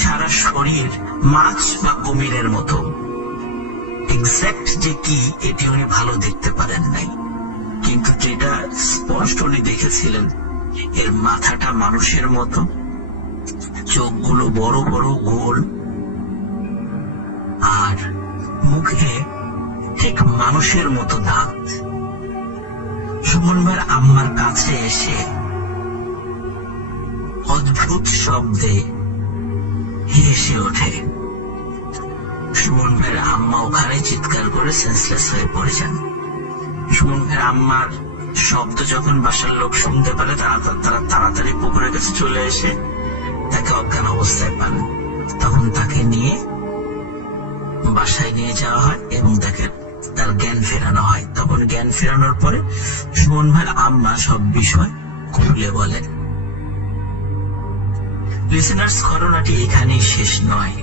সারা শরীর মাছ বা কুমিরের মতো। এক্সাক্ট যে কি এটি উনি ভালো দেখতে পারেন নাই, কিন্তু যেটা স্পষ্ট উনি দেখেছিলেন, এর মাথাটা মানুষের মতো, চোখগুলো বড় বড় গোল, আর মুখে ঠিক মানুষের মতো দাঁত। সুমন ভাইয়ের আম্মার কাছে এসে অদ্ভুত শব্দে হেসে ওঠে। সুমন ভাইয়ের আম্মা ওখানে চিৎকার করে সেন্সলেস হয়ে পড়ে যান। সুমন ভাইয়ের আম্মার শব্দ যখন বাসার লোক শুনতে পারে, তারা তাড়াতাড়ি পুকুরের কাছে চলে এসে তাকে অজ্ঞান অবস্থায় পান। তখন তাকে নিয়ে বাসায় নিয়ে যাওয়া হয় এবং তার জ্ঞান ফেরানো হয়। তখন জ্ঞান ফেরানোর পরে সুমন ভাইয়ের আম্মা সব বিষয় খুলে বলেন। লিসেনার্স, ঘটনাটি এখানেই শেষ নয়।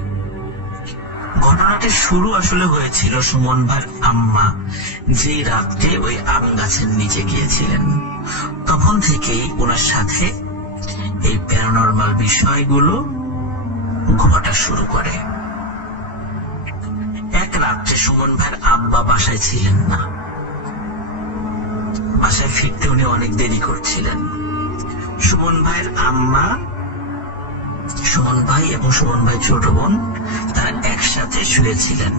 ঘটনাটির শুরু আসলে হয়েছিল সুমন ভাইয়ের আম্মা যে রাত্রে ওই আম গাছের নিচে গিয়েছিলেন। তখন থেকেই ওনার সাথে এই প্যারানরমাল বিষয়গুলো ঘটা শুরু করে। এক রাত্রে সুমন ভাইয়ের আব্বা বাসায় ছিলেন না। বাসায় ফিরতে উনি অনেক দেরি করছিলেন। সুমন ভাইয়ের আম্মা, সুমন ভাই এবং সুমন ভাই ছোট বোন তারা একসাথে শুয়েছিলেন।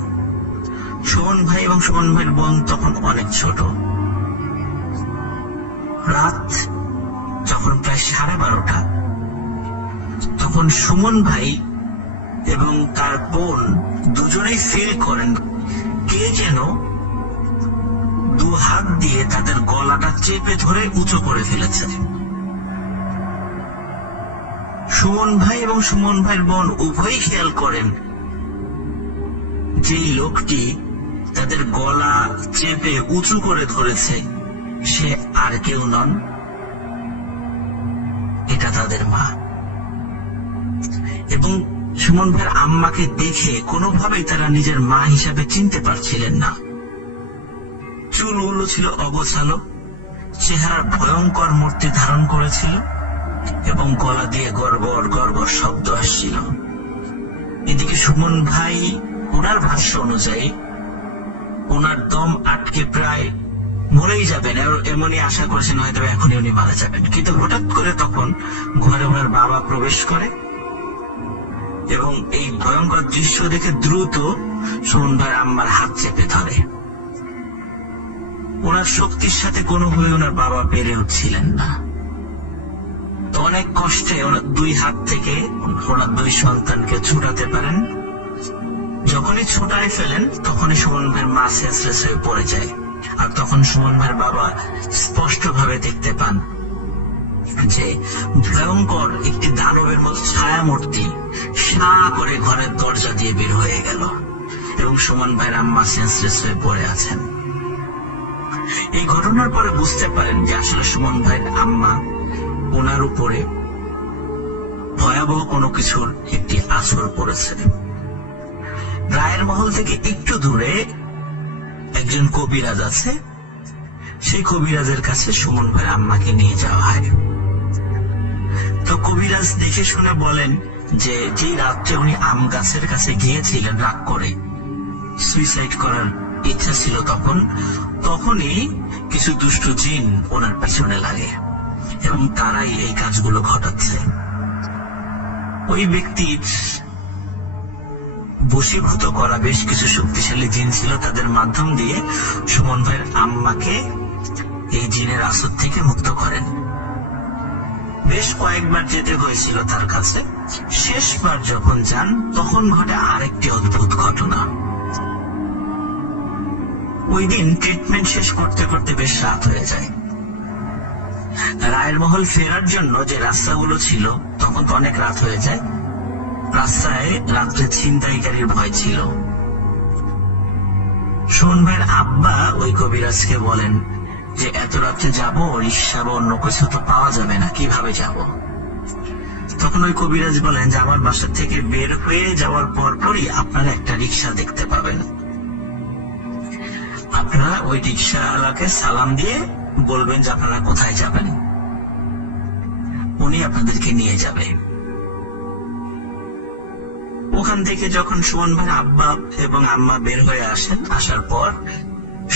সুমন ভাই এবং সুমন ভাইয়ের বোন তখন অনেক ছোট। রাত যখন প্রায় 12:30, তখন সুমন ভাই এবং তার বোন দুজনেই ফিল করেন কে যেন দু হাত দিয়ে তাদের গলাটা চেপে ধরে উঁচু করে ফেলেছে। সুমন ভাই এবং সুমন ভাইয়ের বোন উভয়ই খেয়াল করেন যে লোকটি তাদের গলা চেপে উঁচু করে ধরেছে সে আর কেউ নন, এটা তাদের মা। এবং সুমন ভাইয়ের আম্মাকে দেখে কোনোভাবেই তারা নিজের মা হিসাবে চিনতে পারছিলেন না। চুলগুলো ছিল অগোছালো, চেহারার ভয়ঙ্কর মূর্তি ধারণ করেছিল এবং গলা দিয়ে গড়গড় গড়গড় শব্দ আসছিল। এদিকে সুমন ভাই ওনার ভাষ্য অনুযায়ী ওনার দম আটকে প্রায় মরেই যাবেন, এমনই আশা করেছেন হয়তো এখনই উনি মারা যাবেন। কিন্তু হঠাৎ করে তখন ঘরে ওনার বাবা প্রবেশ করে এবং এই ভয়ঙ্কর দৃশ্য দেখে দ্রুত সুমন ভাইয়ের আম্মার হাত চেপে ধরে। ওনার শক্তির সাথে কোনোভাবে ওনার বাবা পেরে উঠছিলেন না। তো অনেক কষ্টে ওনার দুই হাত থেকে ওনার দুই সন্তানকে ছুটাতে পারেন। যখনই ছুটাই ফেলেন তখনই সুমন ভাইয়ের মা সেন্সলেস হয়ে পড়ে যায়। আর তখন সুমন ভাইয়ের বাবা স্পষ্ট ভাবে দেখতে পান যে ভয়ঙ্কর একটি দানবের মতো ছায়া মূর্তি সা করে ঘরের দরজা দিয়ে বের হয়ে গেল এবং সুমন ভাইয়ের আম্মা সেন্সলেস হয়ে পড়ে আছেন। এই ঘটনার পরে বুঝতে পারেন যে আসলে সুমন ভাইয়ের আম্মা ওনার উপরে ভয়াবহ কোনো কিছুর একটি আসর পড়েছে। রায়ের মহল থেকে একটু দূরে একজন কবিরাজ আছে। সেই কবিরাজের কাছে সুমন ভাইয়ের আম্মাকে নিয়ে যাওয়া হয়। তো কবিরাজ দেখে শুনে বলেন যে যেই রাত্রে উনি আম গাছের কাছে গিয়েছিলেন রাগ করে, সুইসাইড করার ইচ্ছা ছিল তখনই কিছু দুষ্ট জিন ওনার পিছনে লাগে এবং তারাই এই কাজগুলো ঘটাচ্ছে। ওই ব্যক্তির বশীভূত করা বেশ কিছু শক্তিশালী জিন ছিল, তাদের মাধ্যম দিয়ে সুমন ভাইয়ের আম্মাকে এই জিনের আসর থেকে মুক্ত করেন। বেশ কয়েকবার যেতে হয়েছিল তার কাছে। শেষবার যখন যান তখন ঘটে আরেকটি অদ্ভুত ঘটনা। ওই দিন ট্রিটমেন্ট শেষ করতে করতে বেশ রাত হয়ে যায়। রায়ের মহল ফেরার জন্য যে রাস্তাগুলো ছিল তখন তো অনেক রাত হয়ে যায়। রাস্তায় রাত্রে ছিনতাইকারীর ভয় ছিল। সুমন ভাইয়ের আব্বা ওই কবিরাজকে বলেন যে এত রাত্রে যাবো, রিক্সা বা অন্য কিছু তো পাওয়া যাবে না, কিভাবে যাব? তখন ওই কবিরাজ বলেন যে আমার বাসা থেকে বের হয়ে যাওয়ার পরপরই আপনারা একটা রিক্সা দেখতে পাবেন। আপনারা ওই রিক্সাওয়ালাকে সালাম দিয়ে বলবেন যে আপনারা কোথায় যাবেন, উনি আপনাদেরকে নিয়ে যাবে। ওখান থেকে যখন সুমন ভাইয়ের আব্বা এবং আম্মা বের হয়ে আসেন, আসার পর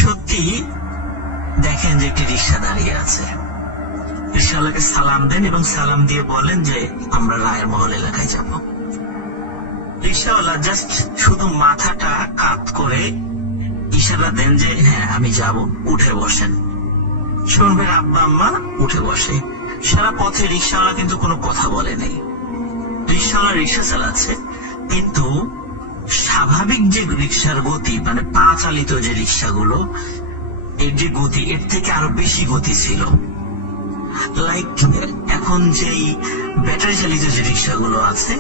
সত্যি দেখেন যে একটি রিক্সা দাঁড়িয়ে আছে। রিক্সাওয়ালাকে সালাম দেন এবং সালাম দিয়ে বলেন যে আমরা রায়ের মহল এলাকায় যাব। রিক্সাওয়ালা জাস্ট শুধু মাথাটা কাত করে ইশারা দেন যে হ্যাঁ আমি যাব, উঠে বসেন। সুমন ভাইয়ের আব্বা আম্মা উঠে বসে। সারা পথে রিক্সাওয়ালা কিন্তু কোনো কথা বলে নেই। রিক্সাওয়ালা রিক্সা চালাচ্ছে, কিন্তু স্বাভাবিক যে রিক্সার গতি, মানে পা চালিত যে রিক্সাগুলো, এর যে গতি এর থেকে আরো বেশি গতি ছিল। লাইক এখন যেই ব্যাটারি চালিত যে রিক্সাগুলো আছে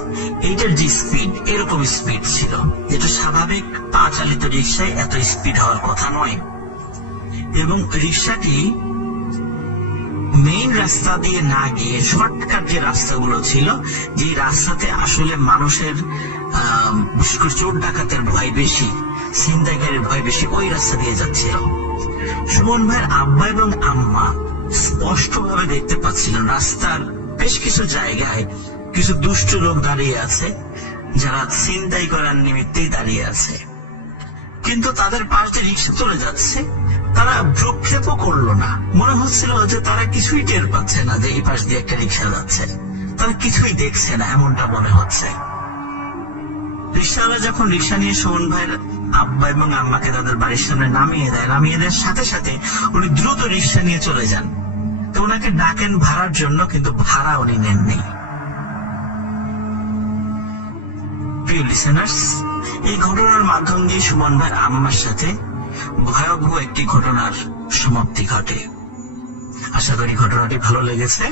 এইটার যে স্পিড, এরকম স্পিড ছিল, যেটা স্বাভাবিক পা চালিত রিক্সায় এত স্পিড হওয়ার কথা নয়। এবং রিক্সাটি মেইন রাস্তা দিয়ে না গিয়ে শর্টকাট যে রাস্তাগুলো ছিল, যে রাস্তাতে আসলে মানুষের বিশেষ করে চোর ডাকাতের ভয় বেশি, ছিনতাইকারীর ভয় বেশি, ওই রাস্তা দিয়ে যাচ্ছিল। সুমন ভাইয়ের আব্বা এবং আম্মা স্পষ্ট ভাবে দেখতে পাচ্ছিলেন রাস্তার বেশ কিছু জায়গায় কিছু দুষ্ট লোক দাঁড়িয়ে আছে, যারা ছিনতাই করার নিমিত্তেই দাঁড়িয়ে আছে। কিন্তু তাদের পাশ দিয়ে রিক্সা চলে যাচ্ছে, তারা ভ্রুক্ষেপও করলো না। মনে হচ্ছিল যে তারা কিছুই টের পাচ্ছে না যে এই পাশ দিয়ে একটা রিক্সা যাচ্ছে, তারা কিছুই দেখছে না, এমনটা মনে হচ্ছে। রিক্সাওয়ালা যখন রিক্সা নিয়ে সুমন ভাইয়ের আব্বা এবং আম্মাকে তাদের বাড়ির সামনে নামিয়ে দেওয়ার সাথে সাথে উনি দ্রুত রিক্সা নিয়ে চলে যান। তো ওনাকে ডাকেন ভাড়ার জন্য, কিন্তু ভাড়া উনি নেননি। প্রিয় লিসেনার্স, এই ঘটনার মাধ্যম দিয়ে সুমন ভাইয়ের আম্মার সাথে ভয়াবহ একটি ঘটনার সমাপ্তি ঘটে। আশা করি ঘটনাটি ভালো লেগেছে।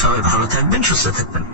সবাই ভালো থাকবেন, সুস্থ থাকবেন।